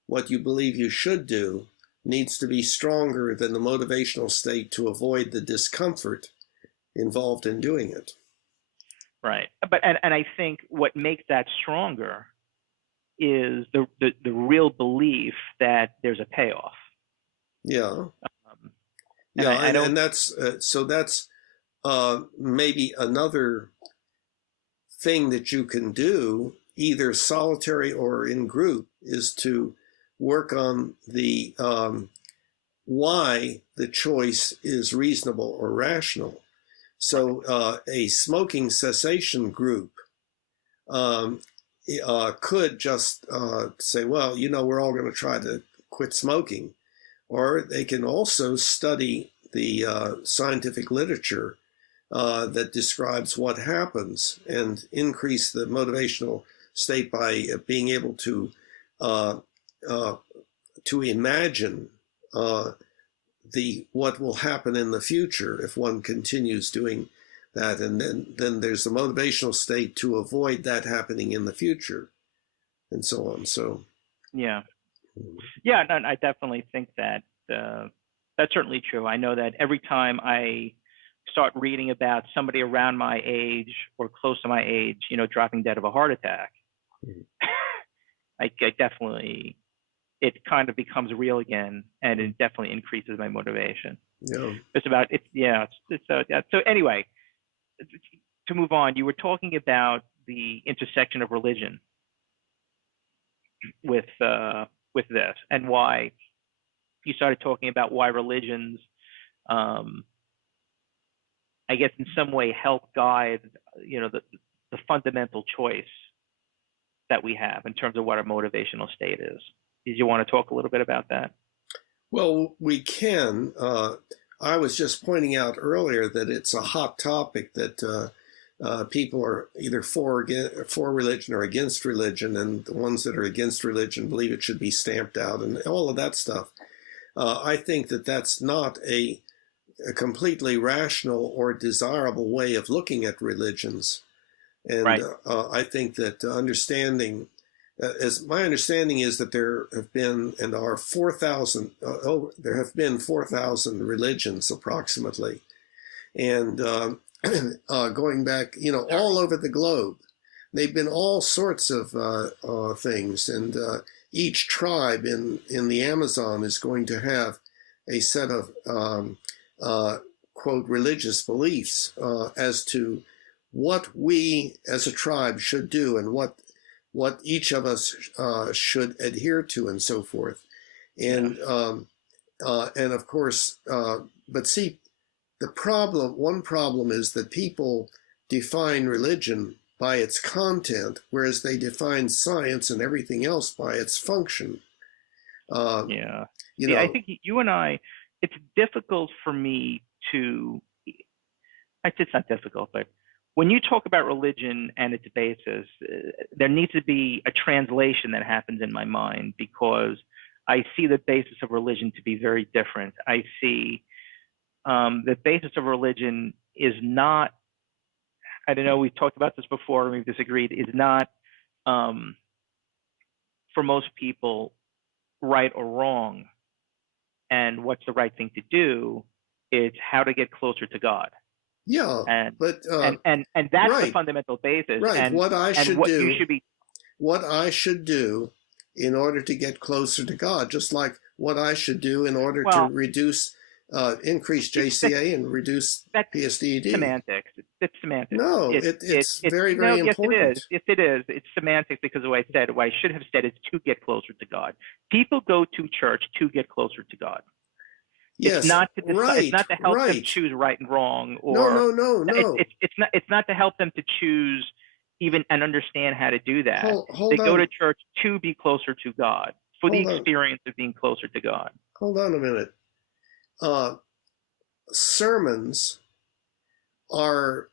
what you believe you should do needs to be stronger than the motivational state to avoid the discomfort involved in doing it. Right. But and I think what makes that stronger is the real belief that there's a payoff. Yeah. And that's so that's maybe another thing that you can do, either solitary or in group, is to work on the why the choice is reasonable or rational. So a smoking cessation group could just say, well, we're all going to try to quit smoking. Or they can also study the scientific literature that describes what happens, and increase the motivational state by being able to imagine what will happen in the future if one continues doing that, and then there's the motivational state to avoid that happening in the future, and so on. So yeah, and I definitely think that That's certainly true. I know that every time I start reading about somebody around my age or close to my age, dropping dead of a heart attack, I definitely, it kind of becomes real again, and it definitely increases my motivation. Yeah. It's about it. Yeah. So anyway, to move on, you were talking about the intersection of religion with this, and why you started talking about why religions, I guess, in some way help guide, the fundamental choice that we have in terms of what our motivational state is. Did you want to talk a little bit about that? Well, we can. I was just pointing out earlier that it's a hot topic that people are either for religion or against religion, and the ones that are against religion believe it should be stamped out, and all of that stuff. I think that that's not a completely rational or desirable way of looking at religions. And Right. I think that understanding, as my understanding is that there have been and are 4,000, there have been 4,000 religions approximately. And going back, all over the globe, they've been all sorts of things. And each tribe in the Amazon is going to have a set of, quote, religious beliefs as to what we as a tribe should do and what each of us should adhere to and so forth. And of course, but see, one problem is that people define religion by its content, whereas they define science and everything else by its function. I think you and I, it's difficult for me to, it's not difficult, but when you talk about religion and its basis, there needs to be a translation that happens in my mind, because I see the basis of religion to be very different. I see the basis of religion is not, I don't know, we've talked about this before and we've disagreed, is not, for most people, right or wrong, and what's the right thing to do. It's how to get closer to God. Yeah, and but that's right, the fundamental basis. Right, and what I should what do, you should be, what I should do in order to get closer to God, just like what I should do in order to reduce, increase JCA and reduce PSDED. Semantics. It's semantics. No, it's very, very important. Yes, it is. It's semantics, because what I should have said is to get closer to God. People go to church to get closer to God. Yes, it's not to decide, right, it's not to help right. them choose right and wrong, or no. It's not to help them to choose even and understand how to do that. They go to church to be closer to God, for the experience of being closer to God. Hold on a minute. Sermons are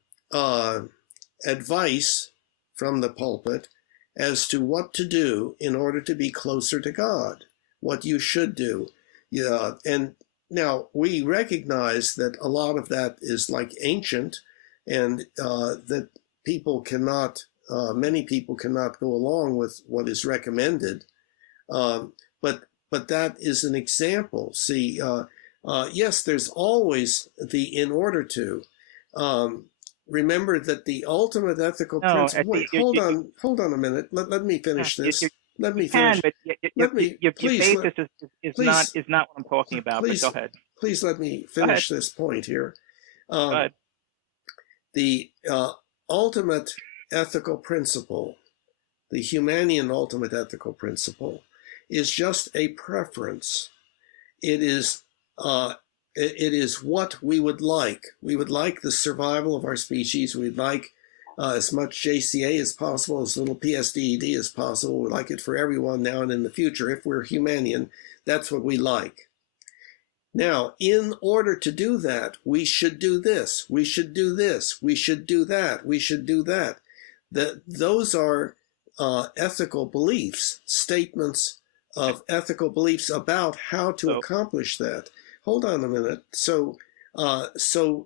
advice from the pulpit as to what to do in order to be closer to God, what you should do. Yeah, and now we recognize that a lot of that is like ancient, and that people cannot, many people cannot go along with what is recommended. But that is an example. See, yes, there's always the in order to. Remember that the ultimate ethical principle. Wait, hold on a minute. Let me finish this. Let me finish. But your basis is not what I'm talking about. But go ahead. Please let me finish this point here. Go ahead. The ultimate ethical principle, the Humanian ultimate ethical principle, is just a preference. It is what we would like. We would like the survival of our species. We'd like as much JCA as possible, as little PSDED as possible. We'd like it for everyone now and in the future. If we're Humanian, that's what we like. Now, in order to do that, we should do this, we should do this, we should do that, we should do that. Those are ethical beliefs, statements of ethical beliefs about how to accomplish that. Hold on a minute. So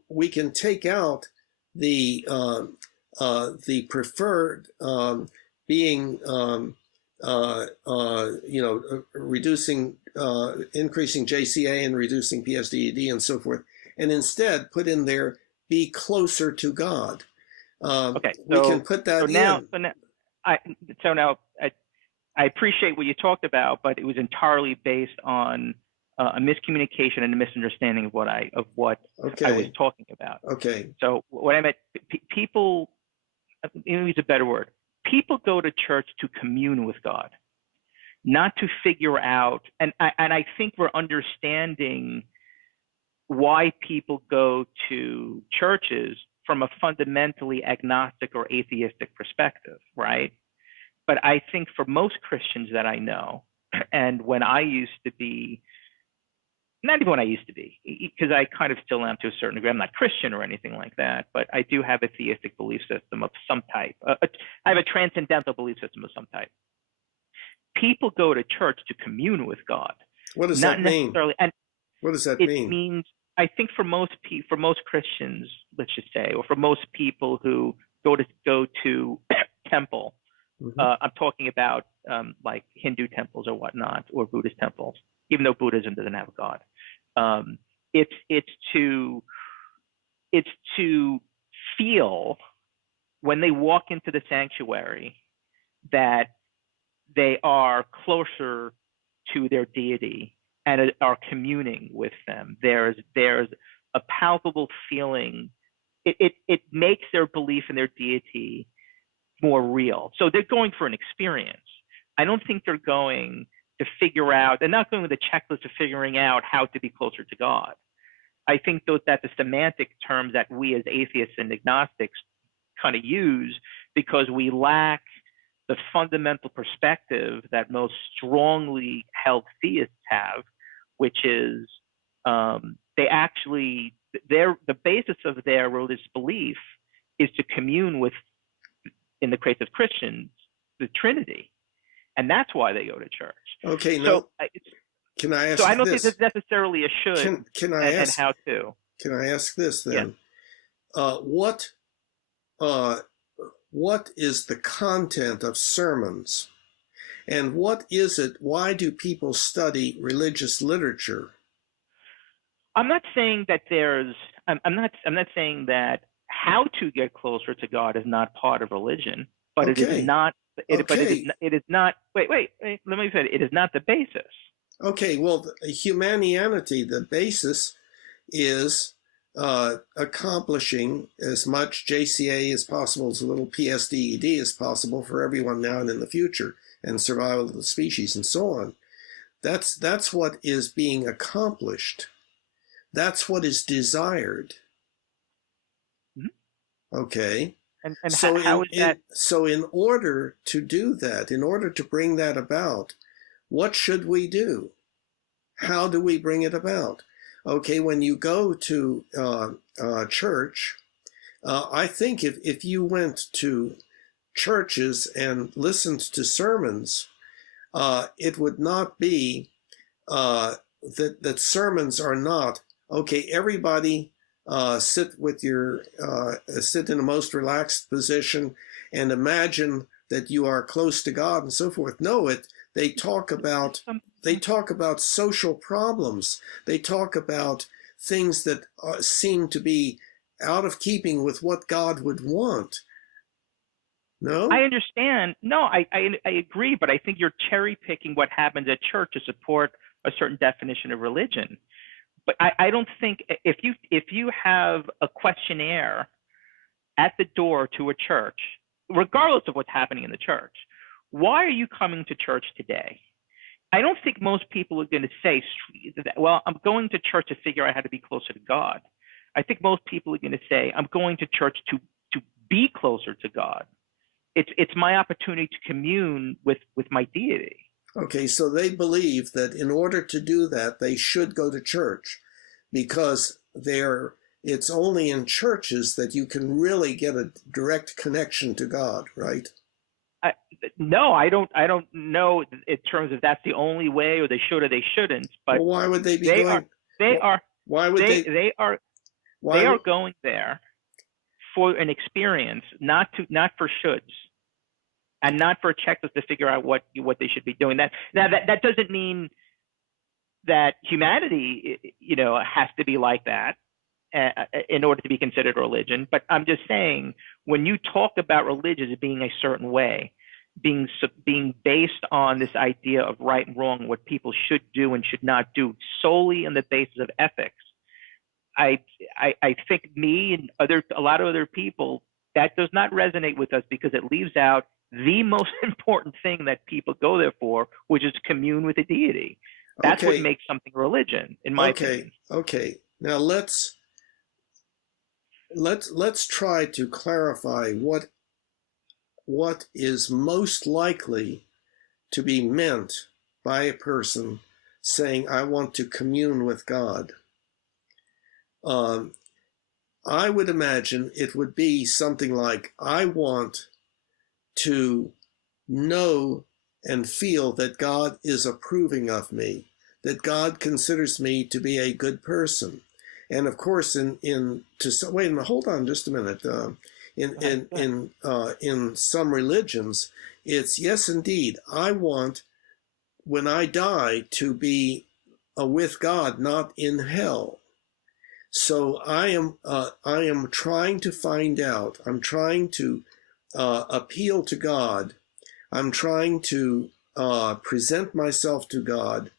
we can take out the preferred being, reducing increasing JCA and reducing PSDED and so forth, and instead put in there, be closer to God. Okay, we can put that in. So now I appreciate what you talked about, but it was entirely based on a miscommunication and a misunderstanding of what I was talking about. Okay. So what I meant, people, let me use a better word. People go to church to commune with God, not to figure out. And I think we're understanding why people go to churches from a fundamentally agnostic or atheistic perspective, right? But I think for most Christians that I know, and when I used to be, not even when I used to be, because I kind of still am to a certain degree. I'm not Christian or anything like that, but I do have a theistic belief system of some type. I have a transcendental belief system of some type. People go to church to commune with God. What does that mean? And what does that mean? It means, I think for most Christians, let's just say, or for most people who go to temple, I'm talking about like Hindu temples or whatnot, or Buddhist temples, even though Buddhism doesn't have a God. It's to feel when they walk into the sanctuary that they are closer to their deity and are communing with them. There's a palpable feeling. It makes their belief in their deity more real. So they're going for an experience. I don't think they're going to figure out, they're not going with a checklist of figuring out how to be closer to God. I think that's a semantic term that we as atheists and agnostics kind of use because we lack the fundamental perspective that most strongly held theists have, which is the basis of their religious belief is to commune with, in the case of Christians, the Trinity. And that's why they go to church. Okay, so can I ask So I don't this? think there's necessarily a should can I ask, and how to. Can I ask this then? Yeah. What is the content of sermons? And what is it? Why do people study religious literature? I'm not saying that I'm not saying that how to get closer to God is not part of religion, but it is not. But it is not. Wait. Let me say it is not the basis. Okay. Well, humanity, the basis is accomplishing as much JCA as possible, as little PSDED as possible for everyone now and in the future, and survival of the species and so on. That's what is being accomplished. That's what is desired. Mm-hmm. Okay. And so how is that? So in order to do that, in order to bring that about, what should we do? How do we bring it about? Okay, when you go to church, I think if you went to churches and listened to sermons, it would not be that sermons are not, okay, everybody sit in a most relaxed position and imagine that you are close to God and so forth. No, they talk about social problems. They talk about things that seem to be out of keeping with what God would want. No? I understand. No, I agree, but I think you're cherry picking what happens at church to support a certain definition of religion. But I don't think if you have a questionnaire at the door to a church, regardless of what's happening in the church, why are you coming to church today? I don't think most people are going to say, well, I'm going to church to figure out how to be closer to God. I think most people are going to say, I'm going to church to be closer to God. It's my opportunity to commune with my deity. Okay, so they believe that in order to do that, they should go to church because it's only in churches that you can really get a direct connection to God, right? No, I don't know in terms of that's the only way, or they should or they shouldn't. But well, why would they be going? They are going there for an experience, not for shoulds, and not for a checklist to figure out what they should be doing. That doesn't mean that humanity, has to be like that in order to be considered a religion. But I'm just saying, when you talk about religion as being a certain way, being based on this idea of right and wrong, what people should do and should not do, solely on the basis of ethics, I think me and a lot of other people, that does not resonate with us, because it leaves out the most important thing that people go there for, which is to commune with the deity. That's what makes something religion, in my opinion. Okay. Now let's try to clarify what is most likely to be meant by a person saying, I want to commune with God. I would imagine it would be something like, I want to know and feel that God is approving of me, that God considers me to be a good person. And of course, wait a minute, hold on just a minute. In some religions, it's, yes, indeed, I want, when I die, to be with God, not in hell. So I am trying to find out. I'm trying to appeal to God. I'm trying to present myself to God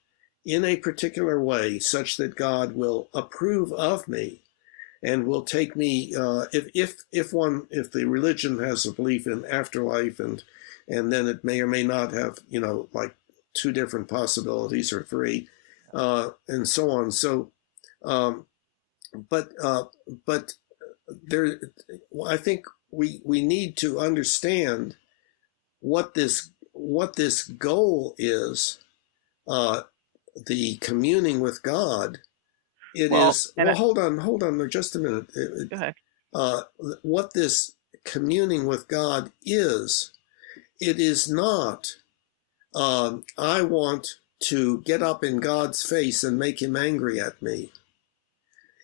in a particular way, such that God will approve of me and will take me. If the religion has a belief in afterlife, and then it may or may not have, like 2 different possibilities or 3, and so on. So. But there, I think we need to understand what this goal is. The communing with God. Hold on, just a minute. Go ahead. What this communing with God is, it is not. I want to get up in God's face and make him angry at me.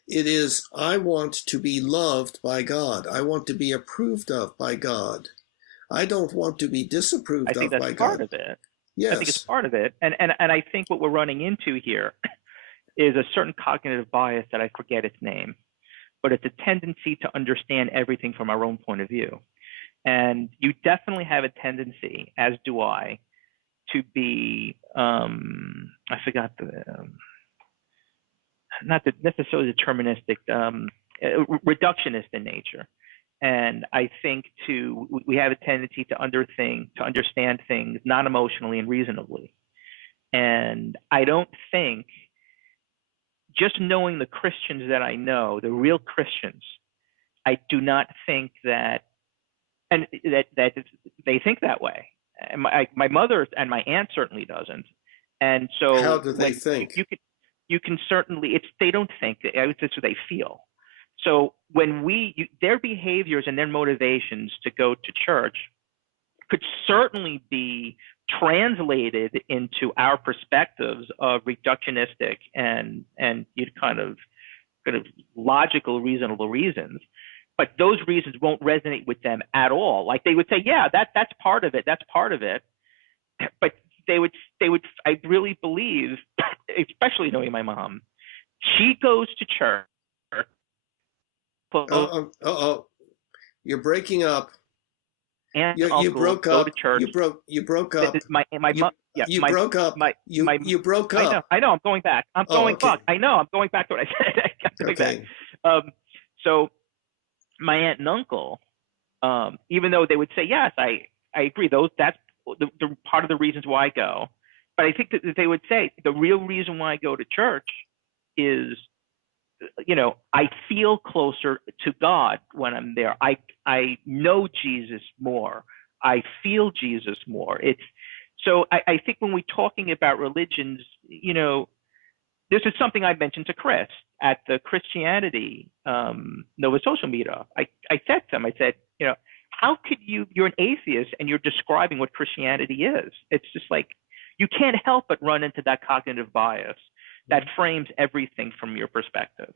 It is, I want to be loved by God. I want to be approved of by God. I don't want to be disapproved of by God. I think that's part of it. Yes. I think it's part of it. And I think what we're running into here is a certain cognitive bias that I forget its name, but it's a tendency to understand everything from our own point of view. And you definitely have a tendency, as do I, to be, I forgot not necessarily deterministic, reductionist in nature. And I think we have a tendency to understand things non-emotionally and reasonably. And I don't think, just knowing the Christians that I know, the real Christians, I do not think that they think that way. And my mother and my aunt certainly doesn't. And so, how do they think? You can certainly, they don't think, it's what they feel. So when their behaviors and their motivations to go to church could certainly be translated into our perspectives of reductionistic and kind of logical, reasonable reasons. But those reasons won't resonate with them at all. Like, they would say, yeah, that's part of it. That's part of it. But they would, I really believe, especially knowing my mom, she goes to church. You're breaking up. And you broke up. Go to church. You broke up. You broke up. You broke up. I know. I'm going back. I'm going back to what I said. I'm going back. So my aunt and uncle, even though they would say, yes, I agree, that's the part of the reasons why I go. But I think that they would say the real reason why I go to church is, I feel closer to God when I'm there. I know Jesus more. I feel Jesus more. So I think when we're talking about religions, this is something I mentioned to Chris at the Christianity Nova Social meetup. I said to him, I said, how could you're an atheist and you're describing what Christianity is? It's just like, you can't help but run into that cognitive bias that frames everything from your perspective.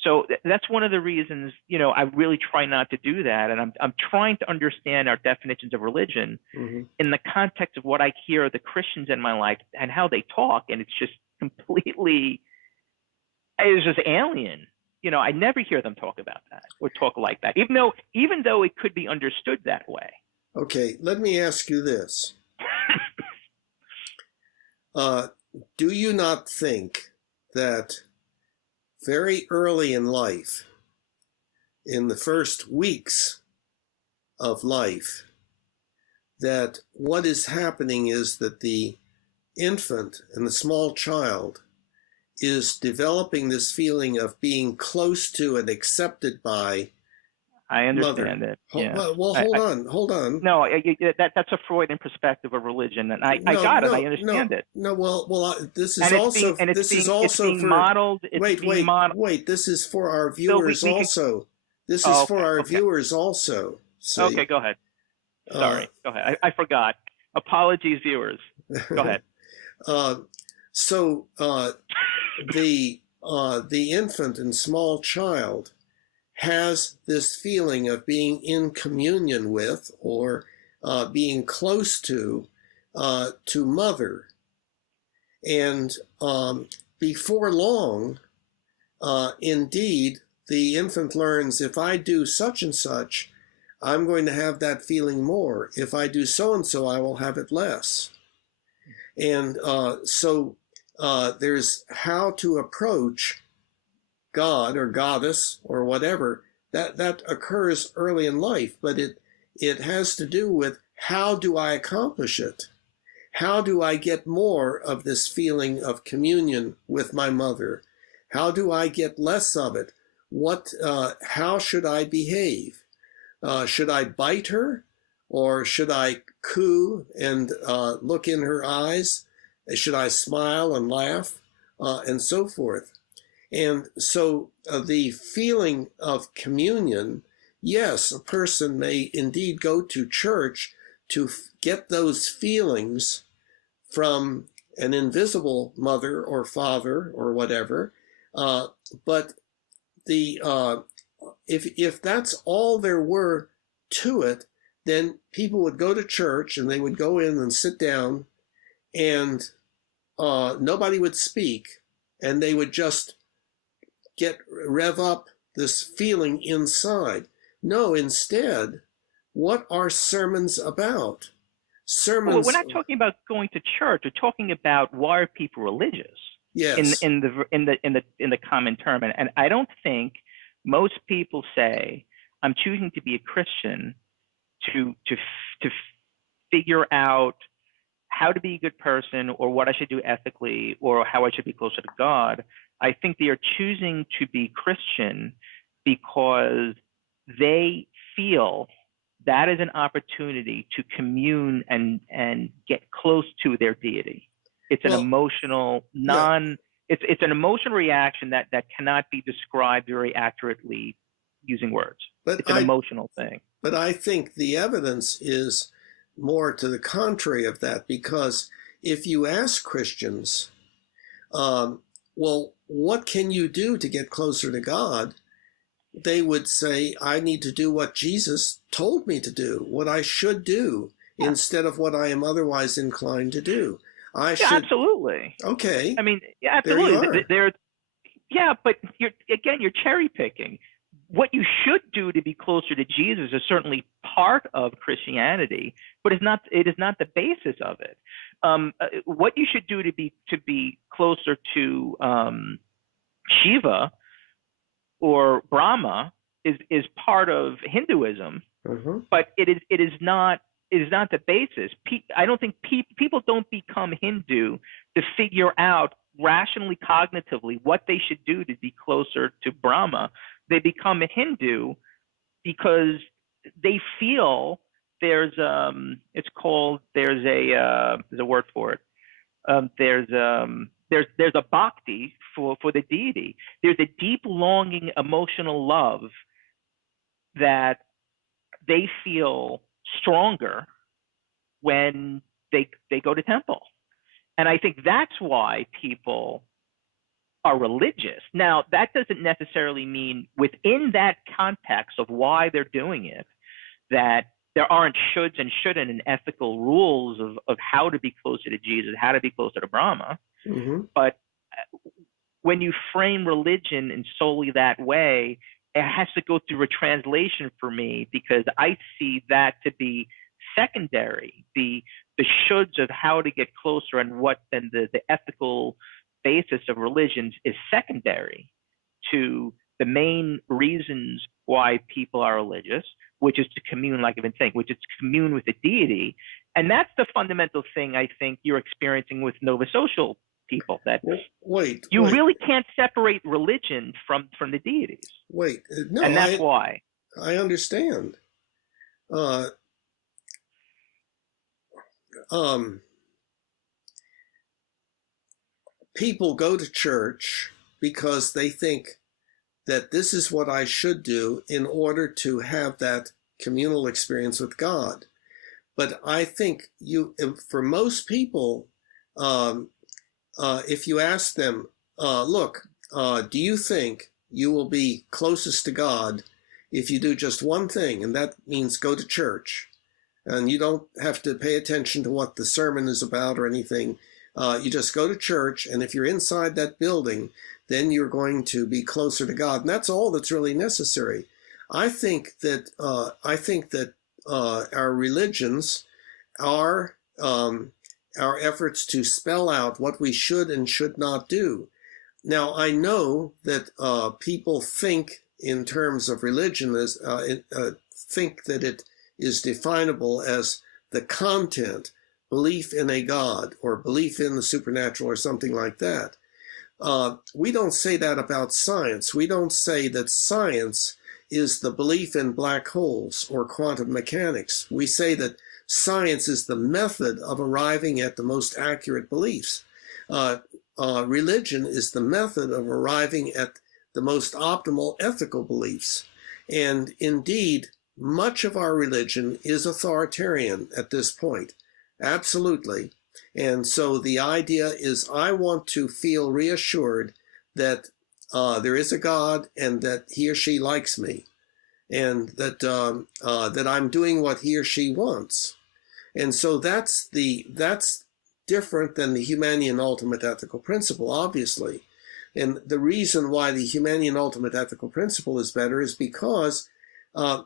So that's one of the reasons, I really try not to do that. And I'm trying to understand our definitions of religion in the context of what I hear the Christians in my life and how they talk. And it's just, completely, it was just alien. I never hear them talk about that or talk like that, even though it could be understood that way. Okay, let me ask you this. Do you not think that very early in life, in the first weeks of life, that what is happening is that the infant and the small child is developing this feeling of being close to and accepted by I understand mother? it. Yeah. Well, hold on. No, that's a Freudian perspective of religion, and I got it. I understand it. No. Well, this is And also it's being for modeled. wait. This is for our viewers so also. This is for our viewers also. See? Okay, go ahead. Sorry, go ahead. I forgot. Apologies, viewers. Go ahead. So the infant and small child has this feeling of being in communion with or being close to mother, and before long, indeed, the infant learns, if I do such and such, I'm going to have that feeling more. If I do so and so, I will have it less. And so there's how to approach God or goddess or whatever that occurs early in life, but it has to do with, how do I accomplish it? How do I get more of this feeling of communion with my mother? How do I get less of it? How should I behave? Should I bite her, or should I coo and look in her eyes? Should I smile and laugh, and so forth? And so the feeling of communion, yes, a person may indeed go to church to get those feelings from an invisible mother or father or whatever, but if that's all there were to it, then people would go to church and they would go in and sit down, and nobody would speak, and they would just rev up this feeling inside. No, instead, what are sermons about? Sermons. Well, we're not talking about going to church. We're talking about, why are people religious? Yes. In the common term, and I don't think most people say, I'm choosing to be a Christian to figure out how to be a good person, or what I should do ethically, or how I should be closer to God. I think they are choosing to be Christian because they feel that is an opportunity to commune and get close to their deity. It's an emotional, it's an emotional reaction that cannot be described very accurately using words. It's an emotional thing. But I think the evidence is more to the contrary of that, because if you ask Christians, well, what can you do to get closer to God? They would say, I need to do what Jesus told me to do, what I should do, instead of what I am otherwise inclined to do. Absolutely. Okay. I mean, absolutely. There you are. But you're cherry picking. What you should do to be closer to Jesus is certainly part of Christianity, but it is not the basis of it. What you should do to be closer to Shiva or Brahma is part of Hinduism, but it is not the basis. I don't think people don't become Hindu to figure out rationally, cognitively, what they should do to be closer to Brahma. They become a Hindu because they feel there's a word for it. There's a bhakti for the deity. There's a deep longing, emotional love that they feel stronger when they go to temple. And I think that's why people are religious. Now, that doesn't necessarily mean within that context of why they're doing it, that there aren't shoulds and shouldn't and ethical rules of how to be closer to Jesus, how to be closer to Brahma. But when you frame religion in solely that way, it has to go through a translation for me, because I see that to be secondary. The shoulds of how to get closer and what then the ethical basis of religions is secondary to the main reasons why people are religious, which is to commune, like I've been saying, which is to commune with the deity. And that's the fundamental thing I think you're experiencing with Nova Social people, that wait, you really can't separate religion from the deities. No, and that's why. I understand. People go to church because they think that this is what I should do in order to have that communal experience with God. But I think for most people, if you ask them, look, do you think you will be closest to God if you do just one thing, and that means go to church, and you don't have to pay attention to what the sermon is about or anything. You just go to church, and if you're inside that building, then you're going to be closer to God, and that's all that's really necessary. I think that our religions are our efforts to spell out what we should and should not do. Now, I know that people think in terms of religion as think that it is definable as the content, belief in a God or belief in the supernatural or something like that. We don't say that about science. We don't say that science is the belief in black holes or quantum mechanics. We say that science is the method of arriving at the most accurate beliefs. Religion is the method of arriving at the most optimal ethical beliefs. And indeed, much of our religion is authoritarian at this point. Absolutely. And so the idea is, I want to feel reassured that there is a God and that he or she likes me, and that that I'm doing what he or she wants. And so that's different than the Humanian ultimate ethical principle, obviously. And the reason why the Humanian ultimate ethical principle is better is because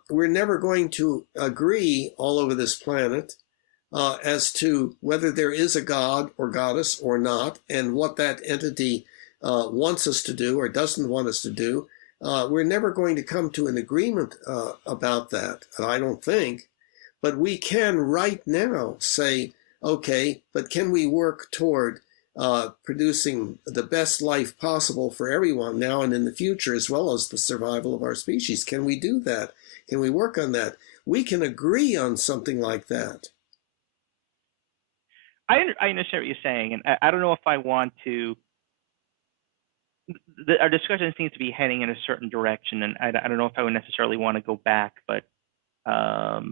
we're never going to agree all over this planet as to whether there is a God or goddess or not, and what that entity wants us to do or doesn't want us to do. We're never going to come to an agreement about that, I don't think. But we can right now say, okay, but can we work toward producing the best life possible for everyone now and in the future, as well as the survival of our species? Can we do that? Can we work on that? We can agree on something like that. I understand what you're saying, and I don't know if I want to. Our discussion seems to be heading in a certain direction, and I don't know if I would necessarily want to go back, but all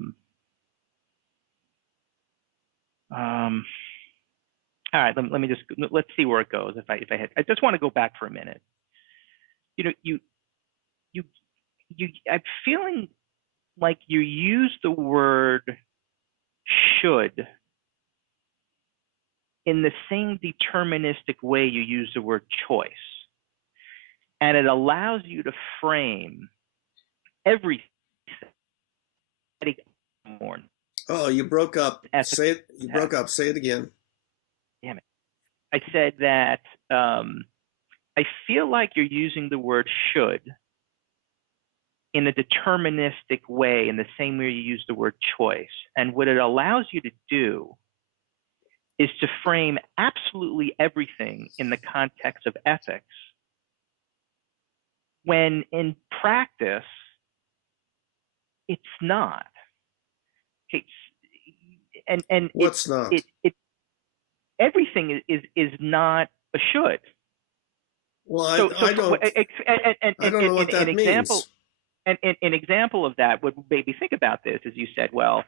right, let's see where it goes. I just want to go back for a minute. I'm feeling like you use the word should in the same deterministic way you use the word choice. And it allows you to frame everything. Oh, you broke up. Say it. You broke up. Say it again. Damn it. I said that I feel like you're using the word should in a deterministic way, in the same way you use the word choice. And what it allows you to do is to frame absolutely everything in the context of ethics, when in practice, it's not. Okay. And what's not? Everything is not a should. Well, I don't know what that means. An example of that would maybe think about this, as you said, well,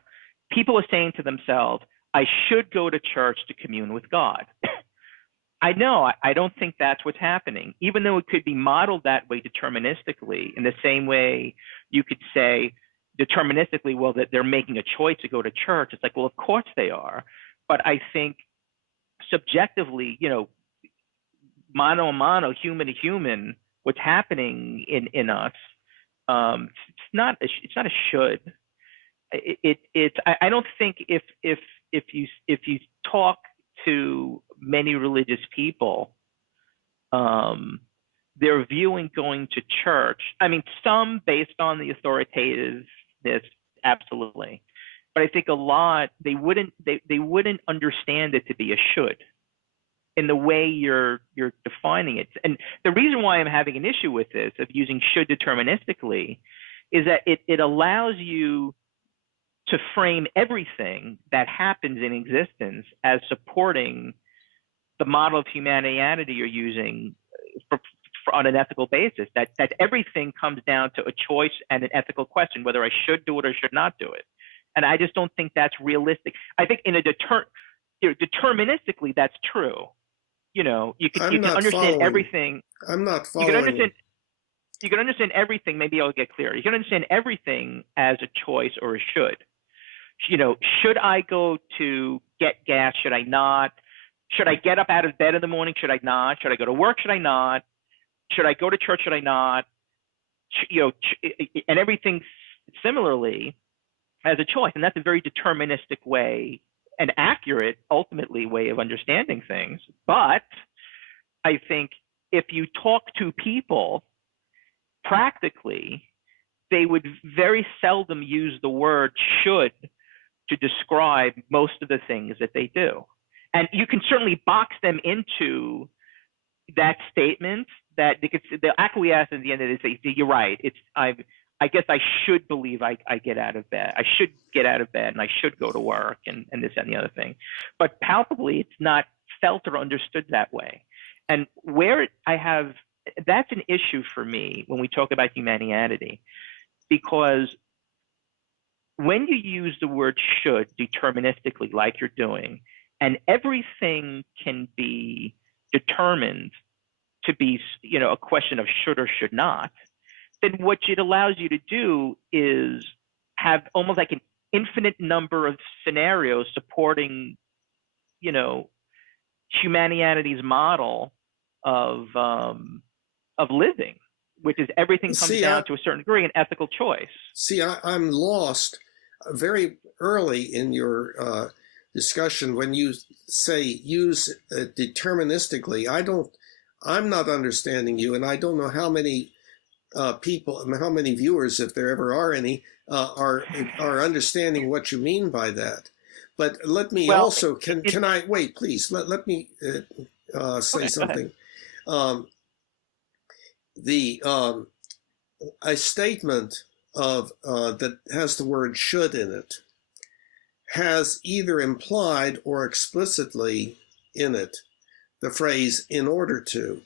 people are saying to themselves, I should go to church to commune with God. I know, I don't think that's what's happening, even though it could be modeled that way deterministically, in the same way you could say deterministically, well, that they're making a choice to go to church. It's like, well, of course they are. But I think subjectively, mano a mano, human to human, what's happening in us, it's not a should. I don't think if you talk to many religious people, they're viewing going to church. I mean, some based on the authoritativeness, absolutely, but I think a lot they wouldn't understand it to be a should in the way you're defining it. And the reason why I'm having an issue with this of using should deterministically is that it allows you to frame everything that happens in existence as supporting the model of humanity you're using on an ethical basis, that everything comes down to a choice and an ethical question, whether I should do it or should not do it. And I just don't think that's realistic. I think in a deterministically, that's true. You can understand following. everything. I'm not following. You can understand everything. Maybe I'll get clearer. You can understand everything as a choice or a should. Should I go to get gas? Should I not? Should I get up out of bed in the morning? Should I not? Should I go to work? Should I not? Should I go to church? Should I not? And everything similarly as a choice. And that's a very deterministic way, an accurate, ultimately, way of understanding things. But I think if you talk to people practically, they would very seldom use the word should to describe most of the things that they do. And you can certainly box them into that statement that they'll acquiesce at the end of the day. You're right. I guess I should believe I get out of bed. I should get out of bed and I should go to work and this and the other thing. But palpably, it's not felt or understood that way. And where that's an issue for me when we talk about humanity, because when you use the word should deterministically, like you're doing, and everything can be determined to be, a question of should or should not, then what it allows you to do is have almost like an infinite number of scenarios supporting, humanity's model of living, which is everything comes down to a certain degree an ethical choice. See, I'm lost very early in your discussion when you say use deterministically. I'm not understanding you, and I don't know how many people, how many viewers, if there ever are any, are understanding what you mean by that. But let me also, can I, wait, please, let me say something. A statement of that has the word should in it has either implied or explicitly in it the phrase in order to.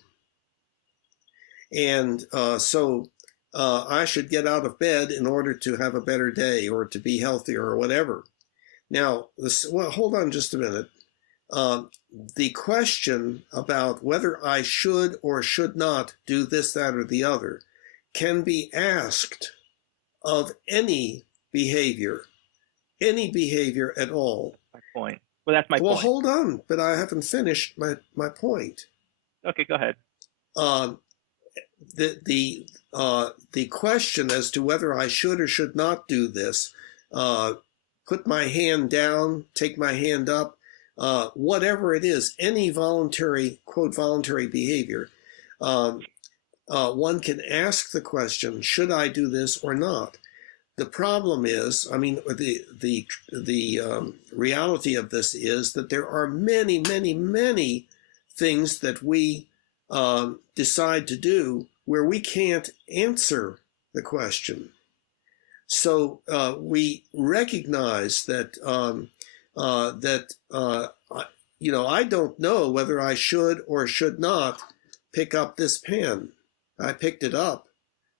And so I should get out of bed in order to have a better day or to be healthier or whatever. Now, hold on just a minute. The question about whether I should or should not do this, that, or the other can be asked of any behavior at all. My point. Well, that's my point. Well, hold on, but I haven't finished my point. Okay, go ahead. The question as to whether I should or should not do this, put my hand down, take my hand up, whatever it is, any voluntary, quote, voluntary behavior, one can ask the question, should I do this or not? The problem is, the reality of this is that there are many, many, many things that we decide to do where we can't answer the question. So we recognize that I don't know whether I should or should not pick up this pen. I picked it up,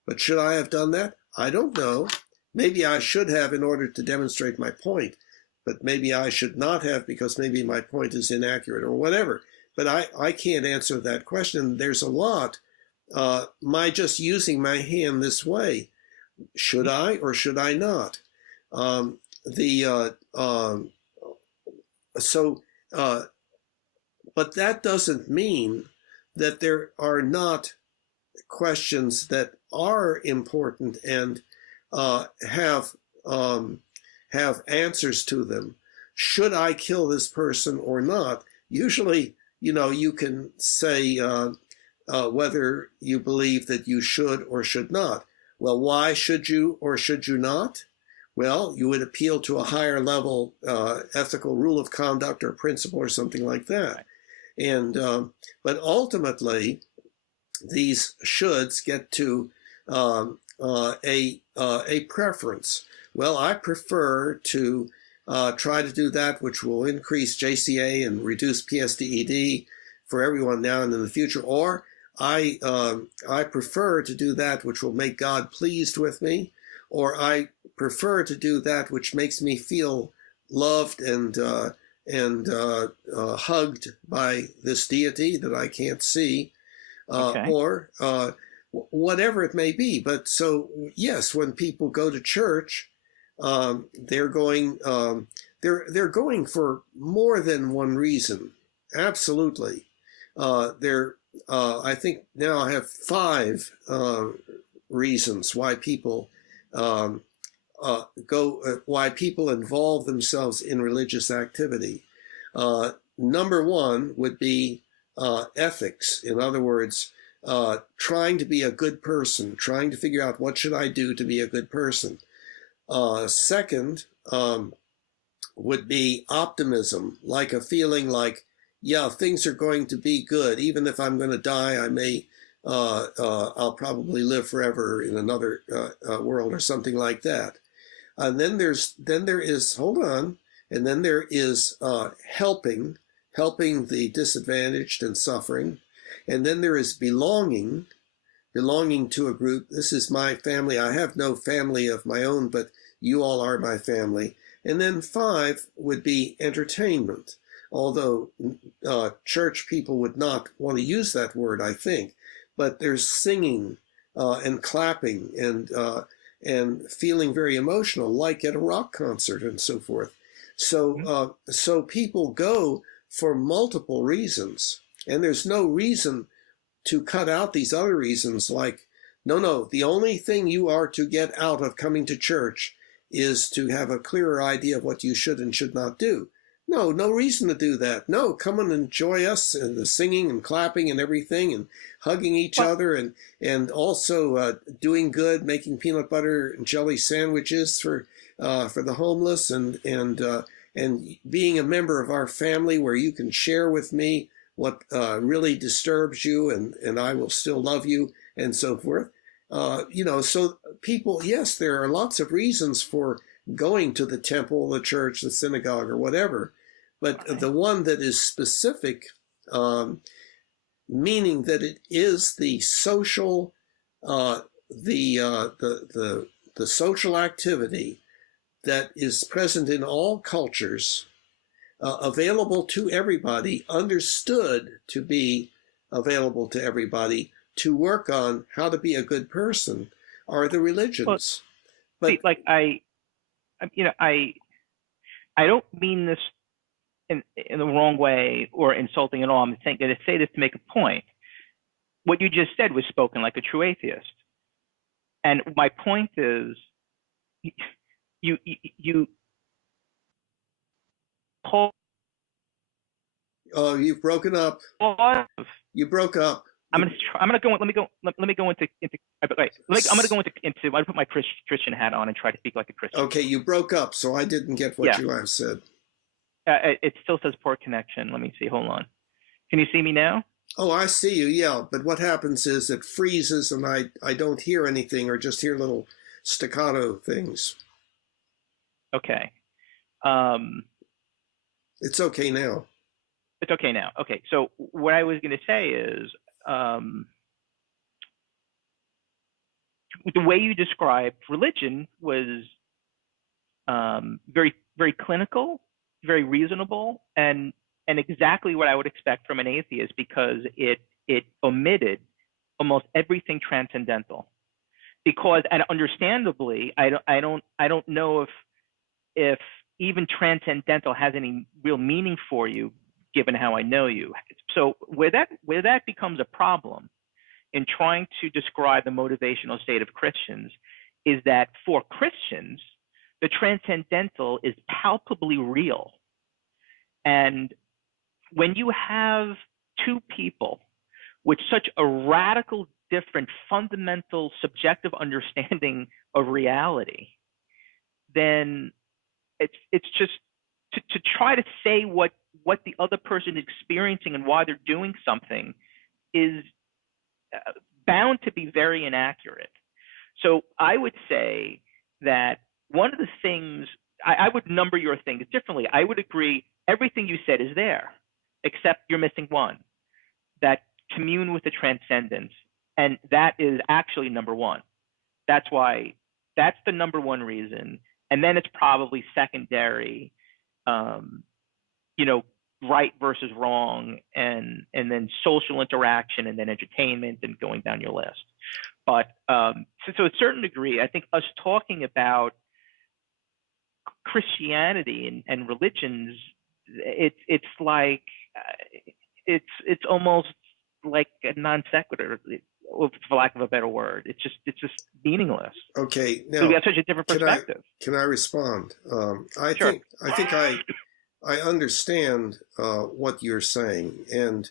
but should I have done that? I don't know. Maybe I should have in order to demonstrate my point, but maybe I should not have because maybe my point is inaccurate or whatever. But I can't answer that question. There's a lot. My just using my hand this way, should I or should I not? But that doesn't mean that there are not questions that are important and have answers to them. Should I kill this person or not? Usually, you can say whether you believe that you should or should not. Well, why should you or should you not? Well, you would appeal to a higher level ethical rule of conduct or principle or something like that. And but ultimately, these shoulds get to a preference. Well, I prefer to try to do that which will increase JCA and reduce PSDED for everyone now and in the future, or I prefer to do that which will make God pleased with me, or I prefer to do that which makes me feel loved and hugged by this deity that I can't see, or whatever it may be. But so yes, when people go to church, they're going for more than one reason. Absolutely, I think now I have 5 reasons why people why people involve themselves in religious activity. Number 1 would be ethics. In other words, trying to be a good person, trying to figure out what should I do to be a good person. Second would be optimism, like a feeling like, yeah, things are going to be good. Even if I'm going to die, I may, I'll probably live forever in another world or something like that. And then there is helping the disadvantaged and suffering. And then there is belonging to a group. This is my family. I have no family of my own, but you all are my family. And then 5 would be entertainment, although church people would not want to use that word, I think. But there's singing and clapping and feeling very emotional, like at a rock concert and so forth. So so people go for multiple reasons, and there's no reason to cut out these other reasons, like, no, the only thing you are to get out of coming to church is to have a clearer idea of what you should and should not do. No reason to do that. No, come and enjoy us and the singing and clapping and everything and hugging each other and also doing good, making peanut butter and jelly sandwiches for the homeless and being a member of our family where you can share with me what really disturbs you and I will still love you and so forth. So people, yes, there are lots of reasons for going to the temple, the church, the synagogue, or whatever. But the one that is specific, meaning that it is the social, the social activity that is present in all cultures, available to everybody, understood to be available to everybody, to work on how to be a good person, are the religions. But see, like I don't mean this in the wrong way or insulting at all. I'm saying to say this to make a point. What you just said was spoken like a true atheist, and my point is, you pull. Oh, you've broken up. You broke up. I'm gonna go. Let me go into. Wait, I'm gonna go into. I put my Christian hat on and try to speak like a Christian. Okay, you broke up, so I didn't get what you have said. It still says poor connection. Let me see. Hold on. Can you see me now? Oh, I see you. Yeah, but what happens is it freezes, and I don't hear anything, or just hear little staccato things. Okay. It's okay now. It's okay now. Okay. So what I was going to say is, the way you described religion was very, very clinical, very reasonable, and exactly what I would expect from an atheist, because it omitted almost everything transcendental. Because, and understandably, I don't know if even transcendental has any real meaning for you, given how I know you. So where that becomes a problem in trying to describe the motivational state of Christians is that for Christians, the transcendental is palpably real. And when you have two people with such a radical, different, fundamental, subjective understanding of reality, then it's just to try to say what the other person is experiencing and why they're doing something is bound to be very inaccurate. So I would say that one of the things, I would number your things differently. I would agree everything you said is there, except you're missing one, that commune with the transcendence. And that is actually number one. That's the number one reason. And then it's probably secondary, right versus wrong, and then social interaction, and then entertainment, and going down your list. But so to a certain degree, I think us talking about Christianity and religions, it's like it's almost like a non sequitur, for lack of a better word. It's just meaningless. Okay, now we have such a different perspective. Can I respond? I sure. think I understand what you're saying, and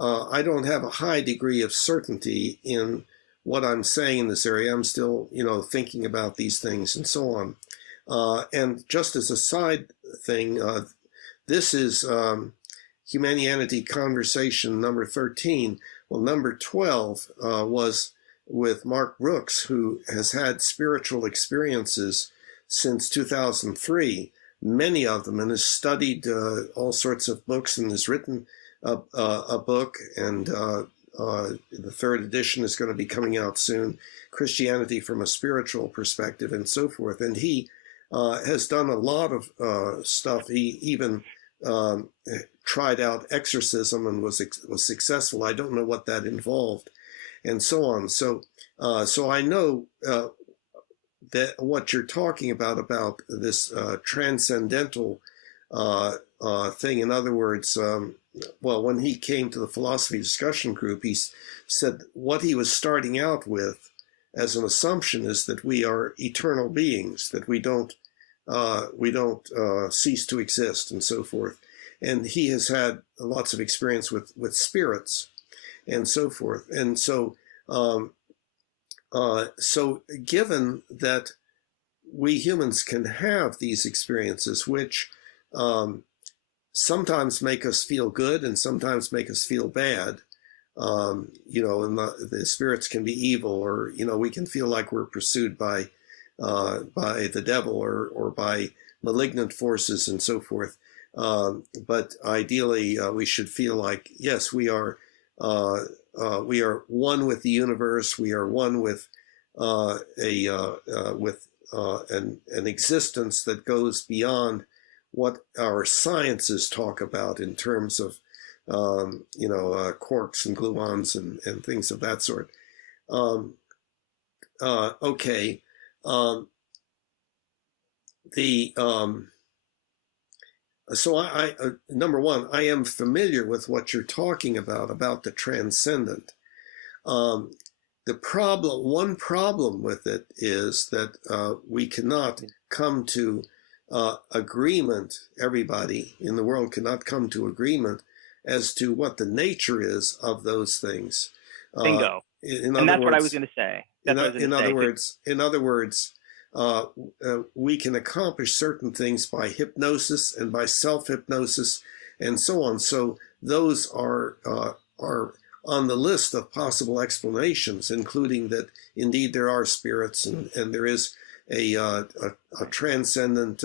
I don't have a high degree of certainty in what I'm saying in this area. I'm still, thinking about these things and so on. And just as a side thing, this is Humanianity Conversation number 13. Well, number 12 was with Mark Brooks, who has had spiritual experiences since 2003, many of them, and has studied all sorts of books and has written a book, and the third edition is going to be coming out soon, Christianity from a Spiritual Perspective, and so forth. And he has done a lot of stuff. He even tried out exorcism and was successful. I don't know what that involved, and so on. So I know that what you're talking about this transcendental thing. In other words, when he came to the philosophy discussion group, he said what he was starting out with as an assumption is that we are eternal beings, that we don't cease to exist, and so forth. And he has had lots of experience with spirits and so forth. And so given that we humans can have these experiences, which sometimes make us feel good and sometimes make us feel bad, and the spirits can be evil, or we can feel like we're pursued by the devil or by malignant forces and so forth. But ideally, we should feel like, yes, we are one with the universe. We are one with an existence that goes beyond what our sciences talk about in terms of quarks and gluons and things of that sort. Okay. So I number one, I am familiar with what you're talking about the transcendent. One problem with it is that we cannot come to agreement. Everybody in the world cannot come to agreement as to what the nature is of those things. Bingo. And that's what I was going to say. In other words, we can accomplish certain things by hypnosis and by self-hypnosis and so on. So those are on the list of possible explanations, including that indeed there are spirits and there is a transcendent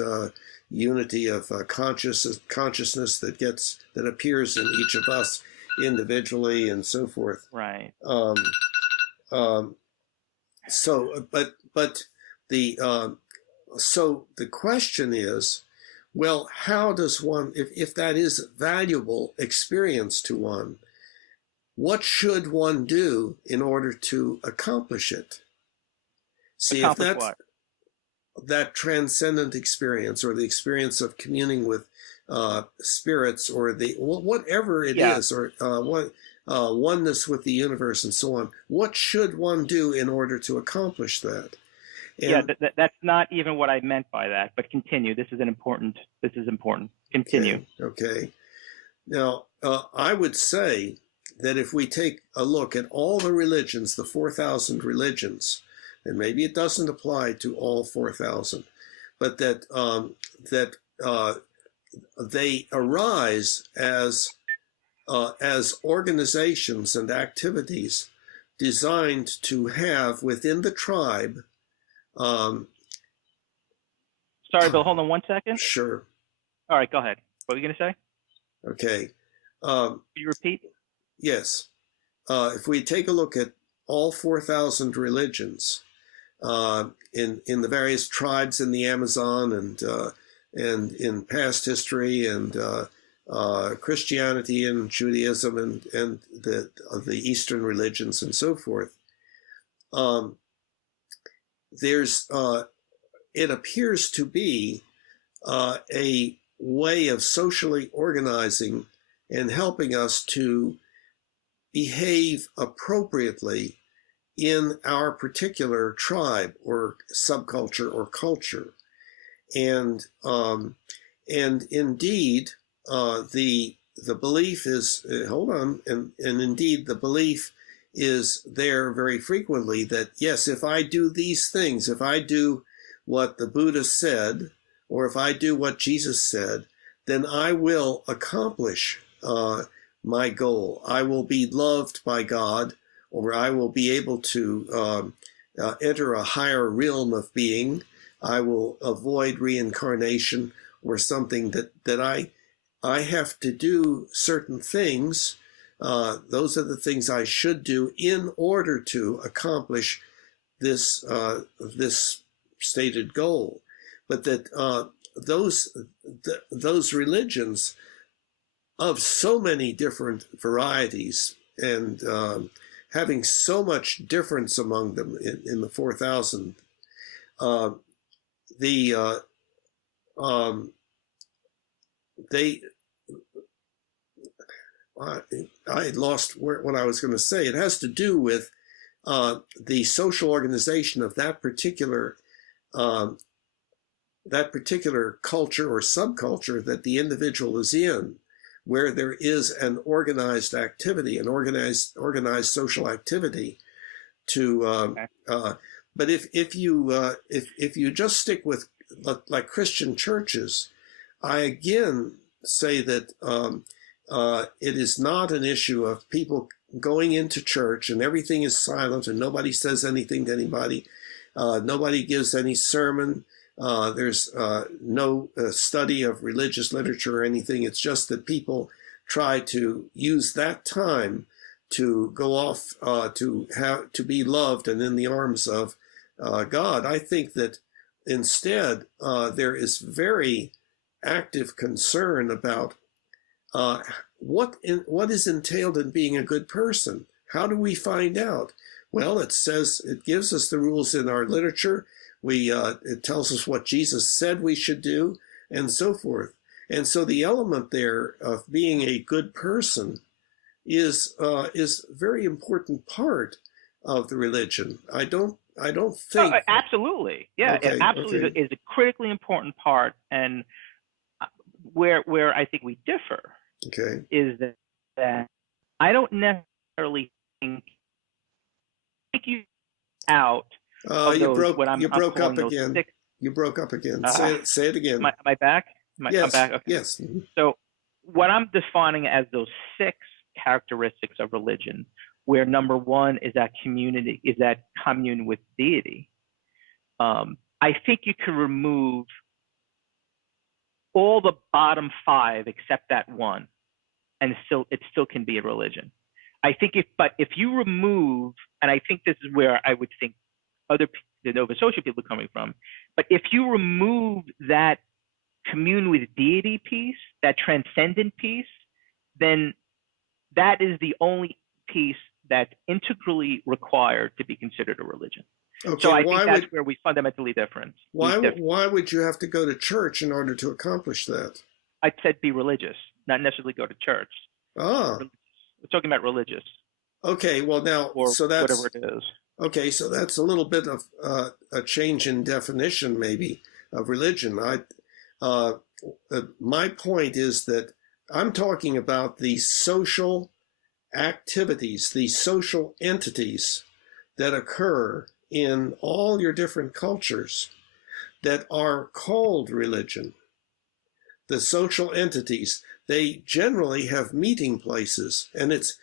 unity of consciousness that appears in each of us individually and so forth. Right. So the question is, well, how does one, if that is valuable experience to one, what should one do in order to accomplish it? See, if that's that transcendent experience, or the experience of communing with spirits, or the whatever it Yeah. is, or oneness with the universe and so on. What should one do in order to accomplish that? Yeah, And that's not even what I meant by that, but continue. This is important. Continue. okay. Now, I would say that if we take a look at all the religions, the 4,000 religions, and maybe it doesn't apply to all 4,000, but that they arise as organizations and activities designed to have within the tribe. Sorry, Bill. Hold on 1 second. Sure. All right, go ahead. What were you going to say? Okay. Can you repeat? Yes. If we take a look at all 4,000 religions in the various tribes in the Amazon and in past history and Christianity and Judaism and the Eastern religions and so forth, it appears to be a way of socially organizing and helping us to behave appropriately in our particular tribe or subculture or culture. And indeed, the belief is, and indeed the belief is there very frequently that, yes, if I do these things, if I do what the Buddha said, or if I do what Jesus said, then I will accomplish my goal. I will be loved by God, or I will be able to enter a higher realm of being. I will avoid reincarnation, or something that I have to do certain things. Those are the things I should do in order to accomplish this stated goal. But that those religions of so many different varieties and having so much difference among them in the 4,000, I lost what I was going to say. It has to do with the social organization of that particular culture or subculture that the individual is in, where there is an organized activity, an organized social activity. But if you just stick with like Christian churches, I again say that it is not an issue of people going into church and everything is silent and nobody says anything to anybody. Nobody gives any sermon. There's no study of religious literature or anything. It's just that people try to use that time to go off to be loved and in the arms of God. I think that instead there is very active concern about what is entailed in being a good person. How do we find out? Well, it gives us the rules in our literature. It tells us what Jesus said we should do, and so forth. And so the element there of being a good person is a very important part of the religion. I don't think. Oh, absolutely, yeah, Okay, it absolutely okay. is a critically important part, and where I think we differ Okay. is that I don't necessarily think you out. You broke up those again. six. You broke up again. Say it again. Am I back? Yes. I'm back? Okay. Yes. So what I'm defining as those 6 characteristics of religion, where number 1 is that community, is that commune with deity. I think you can remove all the bottom 5 except that one, and it still can be a religion. I think if you remove, and I think this is where I would think the Nova Scotia people are coming from, but if you remove that commune with deity piece, that transcendent piece, then that is the only piece that's integrally required to be considered a religion. Okay. So I think that's where we fundamentally differ. Why would you have to go to church in order to accomplish that? I said be religious, not necessarily go to church. Ah, We're talking about religious okay. Well, now, or so whatever that's it is. okay. So that's a little bit of a change in definition, maybe, of religion. Uh, my point is that I'm talking about the social activities, the social entities that occur in all your different cultures that are called religion. The social entities, they generally have meeting places, and it's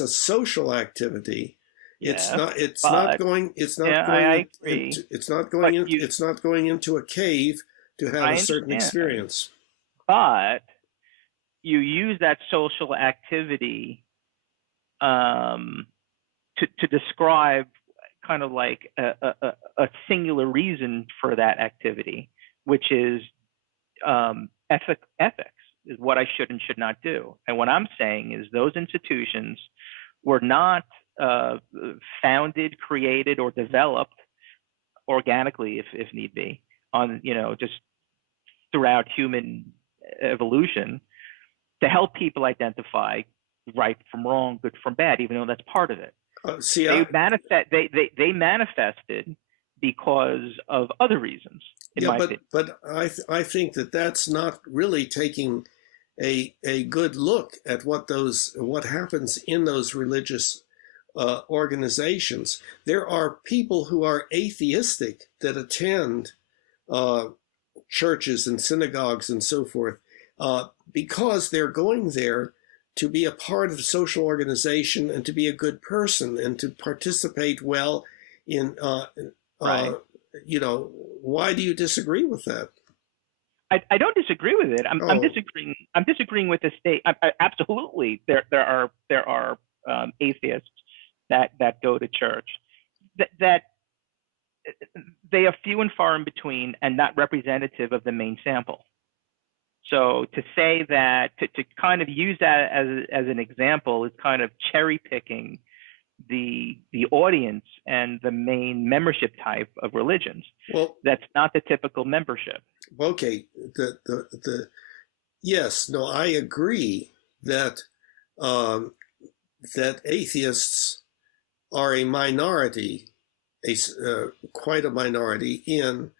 a social activity. It's Yes, not it's not but going it's not yeah, going I agree. into it's not going But in, it's not going into a cave to have I a certain understand. experience. But you use that social activity um, to describe kind of like a singular reason for that activity, which is ethics is what I should and should not do. And what I'm saying is those institutions were not founded, created, or developed organically, if need be, on just throughout human evolution to help people identify right from wrong, good from bad, even though that's part of it. See, They manifested because of other reasons, in yeah, my opinion. but I think that that's not really taking a good look at what happens in those religious organizations. There are people who are atheistic that attend uh, churches and synagogues and so forth because they're going there to be a part of social organization and to be a good person and to participate well in Right. why do you disagree with that? I don't disagree with it. I'm Oh, disagreeing. I'm disagreeing with the state. Absolutely, there are atheists that go to church. That they are few and far in between and not representative of the main sample. So to say that to kind of use that as an example is kind of cherry picking the audience and the main membership type of religions. well, That's not the typical membership. okay. The yes, no, I agree that um, that atheists are a minority, quite a minority in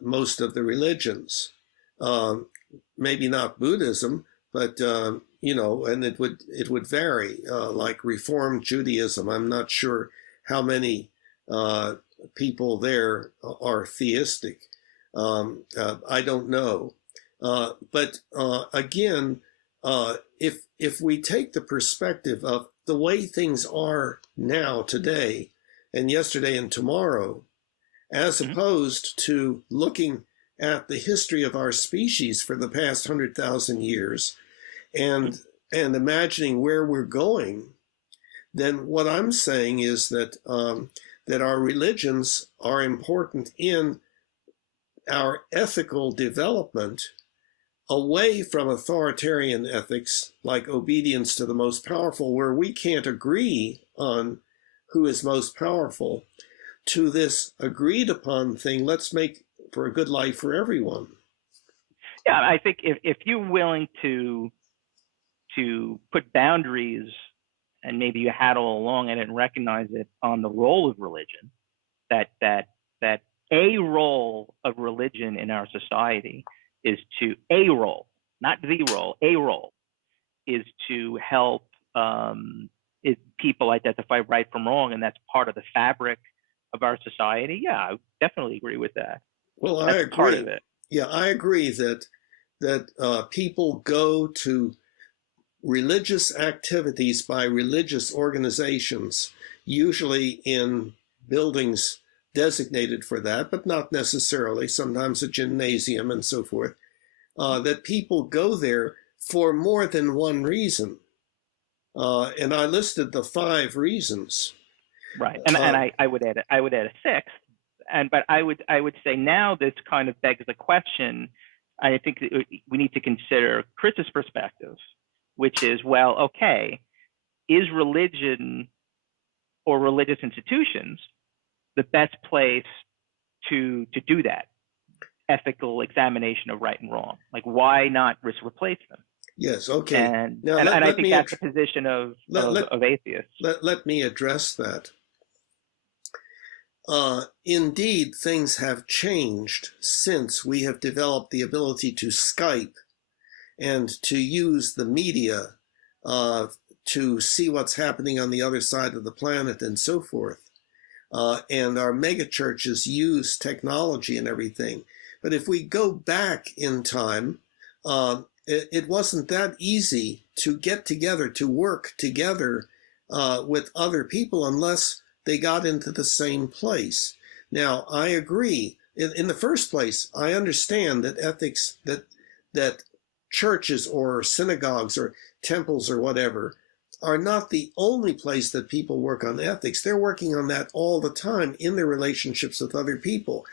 most of the religions. Um, Maybe not Buddhism, but and it would vary. Like Reformed Judaism, I'm not sure how many uh, people there are theistic. I don't know, but again, if we take the perspective of the way things are now, today, and yesterday and tomorrow, as Mhm. opposed to looking at the history of our species for the past 100,000 years and imagining where we're going, then what I'm saying is that that our religions are important in our ethical development away from authoritarian ethics like obedience to the most powerful, where we can't agree on who is most powerful, to this agreed upon thing. Let's make for a good life for everyone. Yeah, I think if you're willing to put boundaries, and maybe you had all along and didn't recognize it, on the role of religion, that a role of religion in our society is to a role, not the role, a role is to help people identify right from wrong, and that's part of the fabric of our society. Yeah, I definitely agree with that. Well, I That's part agree. of it. Yeah, I agree that people go to religious activities by religious organizations, usually in buildings designated for that, but not necessarily, sometimes a gymnasium and so forth, that people go there for more than one reason. And I listed the 5 reasons. Right, and Uh, I would add a sixth, but I would say now this kind of begs the question. I think we need to consider Chris's perspective, which is, well, okay, is religion or religious institutions the best place to do that? ethical examination of right and wrong. Like, why not replace them? Yes. Okay. And Now and, let, and I let think me that's the position of atheists. let me address that. Indeed, things have changed since we have developed the ability to Skype and to use the media to see what's happening on the other side of the planet and so forth. And our megachurches use technology and everything. But if we go back in time, it wasn't that easy to get together, to work together with other people unless they got into the same place. Now, I agree. In the first place, I understand that ethics, that churches or synagogues or temples or whatever are not the only place that people work on ethics. They're working on that all the time in their relationships with other people.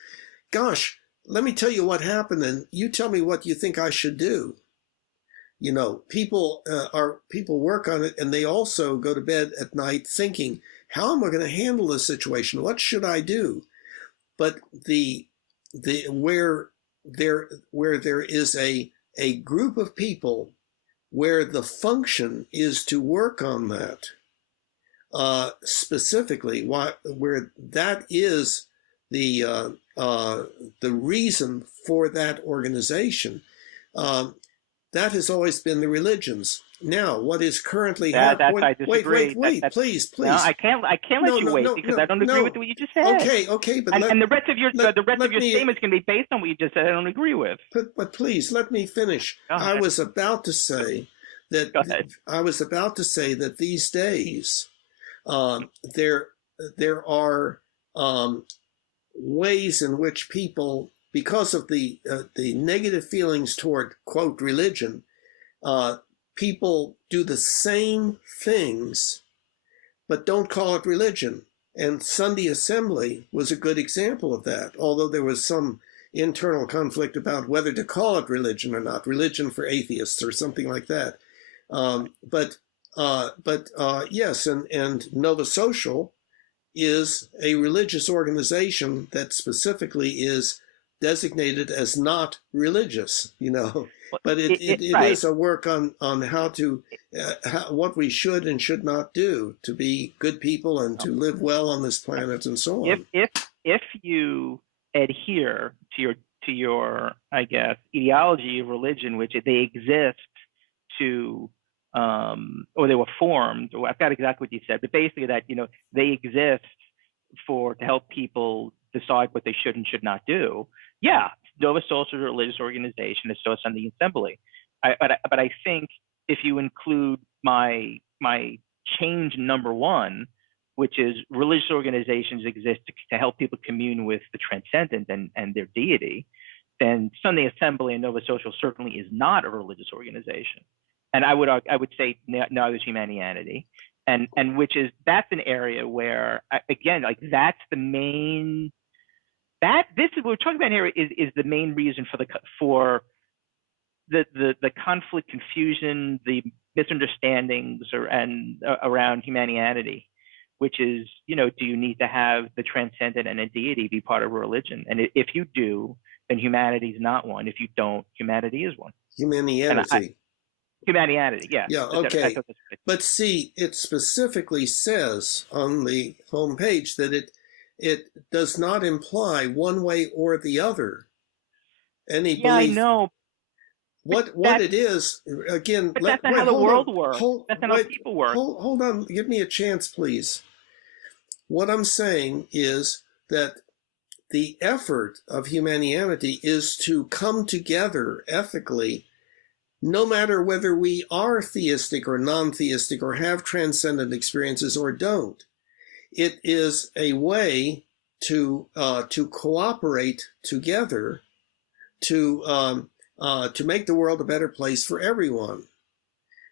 Gosh, let me tell you what happened, and you tell me what you think I should do. You know, people work on it, and they also go to bed at night thinking, how am I going to handle this situation? What should I do? But where there is a group of people where the function is to work on that, specifically, where that is the reason for that organization. That has always been the religions. Now, what is currently happening? I disagree. Wait, please. No, I can't let you wait because I don't agree with what you just said. Okay, but and the rest of your statements can be based on what you just said. I don't agree with. But please let me finish. I was about to say that these days there are ways in which people, because of the negative feelings toward, quote, religion, people do the same things, but don't call it religion. And Sunday Assembly was a good example of that, although there was some internal conflict about whether to call it religion or not, religion for atheists or something like that. Yes, and Nova Social is a religious organization that specifically is designated as not religious, you know, but it is a work on how to what we should and should not do to be good people and to live well on this planet and so on. If you adhere to your I guess ideology of religion, which they exist to or they were formed, or I forgot exactly what you said, but basically that, you know, they exist to help people decide what they should and should not do. Yeah, Nova Social is a religious organization, it's still a Sunday Assembly. But I think if you include my change number one, which is religious organizations exist to help people commune with the transcendent and their deity, then Sunday Assembly and Nova Social certainly is not a religious organization. And I would say neither is Humanianity, and that's an area where, again, like that's the main, this is what we're talking about here is the main reason for the conflict, confusion, the misunderstandings around Humanianity, which is, you know, do you need to have the transcendent and a deity be part of a religion? And if you do, then humanity is not one. If you don't, humanity is one. Humanianity. Humanianity, yeah. Yeah, okay. But see, it specifically says on the homepage that it does not imply one way or the other any belief. I know. What it is, again, but that's not how the world works. That's not how people work. Hold on, give me a chance, please. What I'm saying is that the effort of Humanianity is to come together ethically, no matter whether we are theistic or non-theistic or have transcendent experiences or don't. It is a way to cooperate together to make the world a better place for everyone.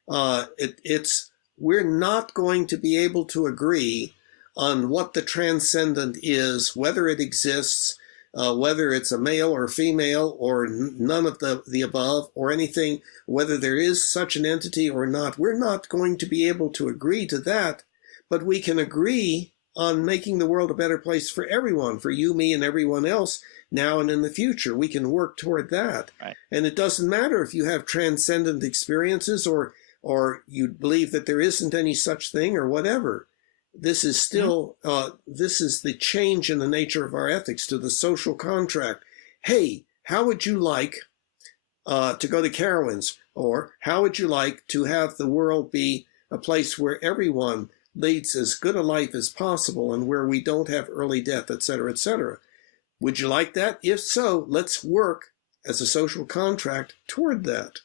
We're not going to be able to agree on what the transcendent is, whether it exists, whether it's a male or female or none of the above or anything, whether there is such an entity or not. We're not going to be able to agree to that, but we can agree on making the world a better place for everyone, for you, me, and everyone else now and in the future. We can work toward that. Right. And it doesn't matter if you have transcendent experiences or you believe that there isn't any such thing or whatever. This is still, this is the change in the nature of our ethics to the social contract. Hey, how would you like to go to Carowinds? Or how would you like to have the world be a place where everyone leads as good a life as possible and where we don't have early death, et cetera, et cetera? Would you like that? If so, let's work as a social contract toward that.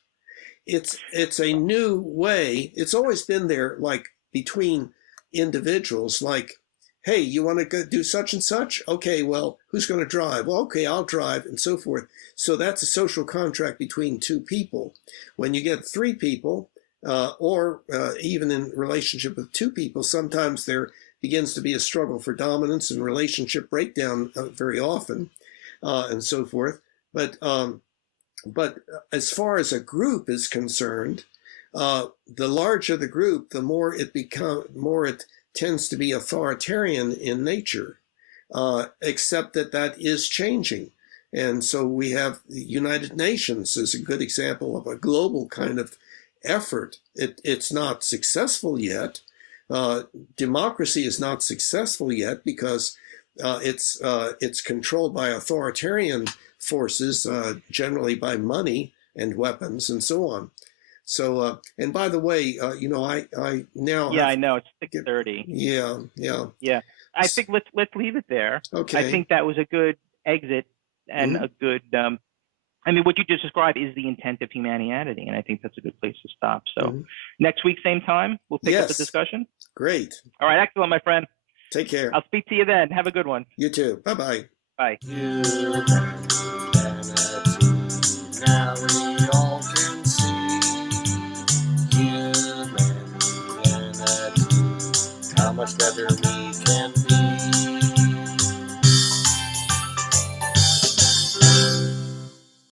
It's a new way. It's always been there, like between individuals, like, hey, you want to go do such and such? Okay, well, who's going to drive? Well, okay, I'll drive, and so forth. So that's a social contract between two people. When you get three people, or even in relationship with two people, sometimes there begins to be a struggle for dominance and relationship breakdown very often, and so forth. But as far as a group is concerned, the larger the group, the more it tends to be authoritarian in nature, except that is changing. And so we have the United Nations as a good example of a global kind of effort. It's not successful yet. Democracy is not successful yet because it's controlled by authoritarian forces, generally by money and weapons and so on. So, and by the way, I now I know it's 6:30. Yeah. I think let's leave it there. Okay. I think that was a good exit and a good. I mean, what you just described is the intent of Humanianity, and I think that's a good place to stop. So, next week, same time, we'll pick up the discussion. Great. All right, excellent, my friend. Take care. I'll speak to you then. Have a good one. You too. Bye-bye. Bye. Now we all can see humanity, how much better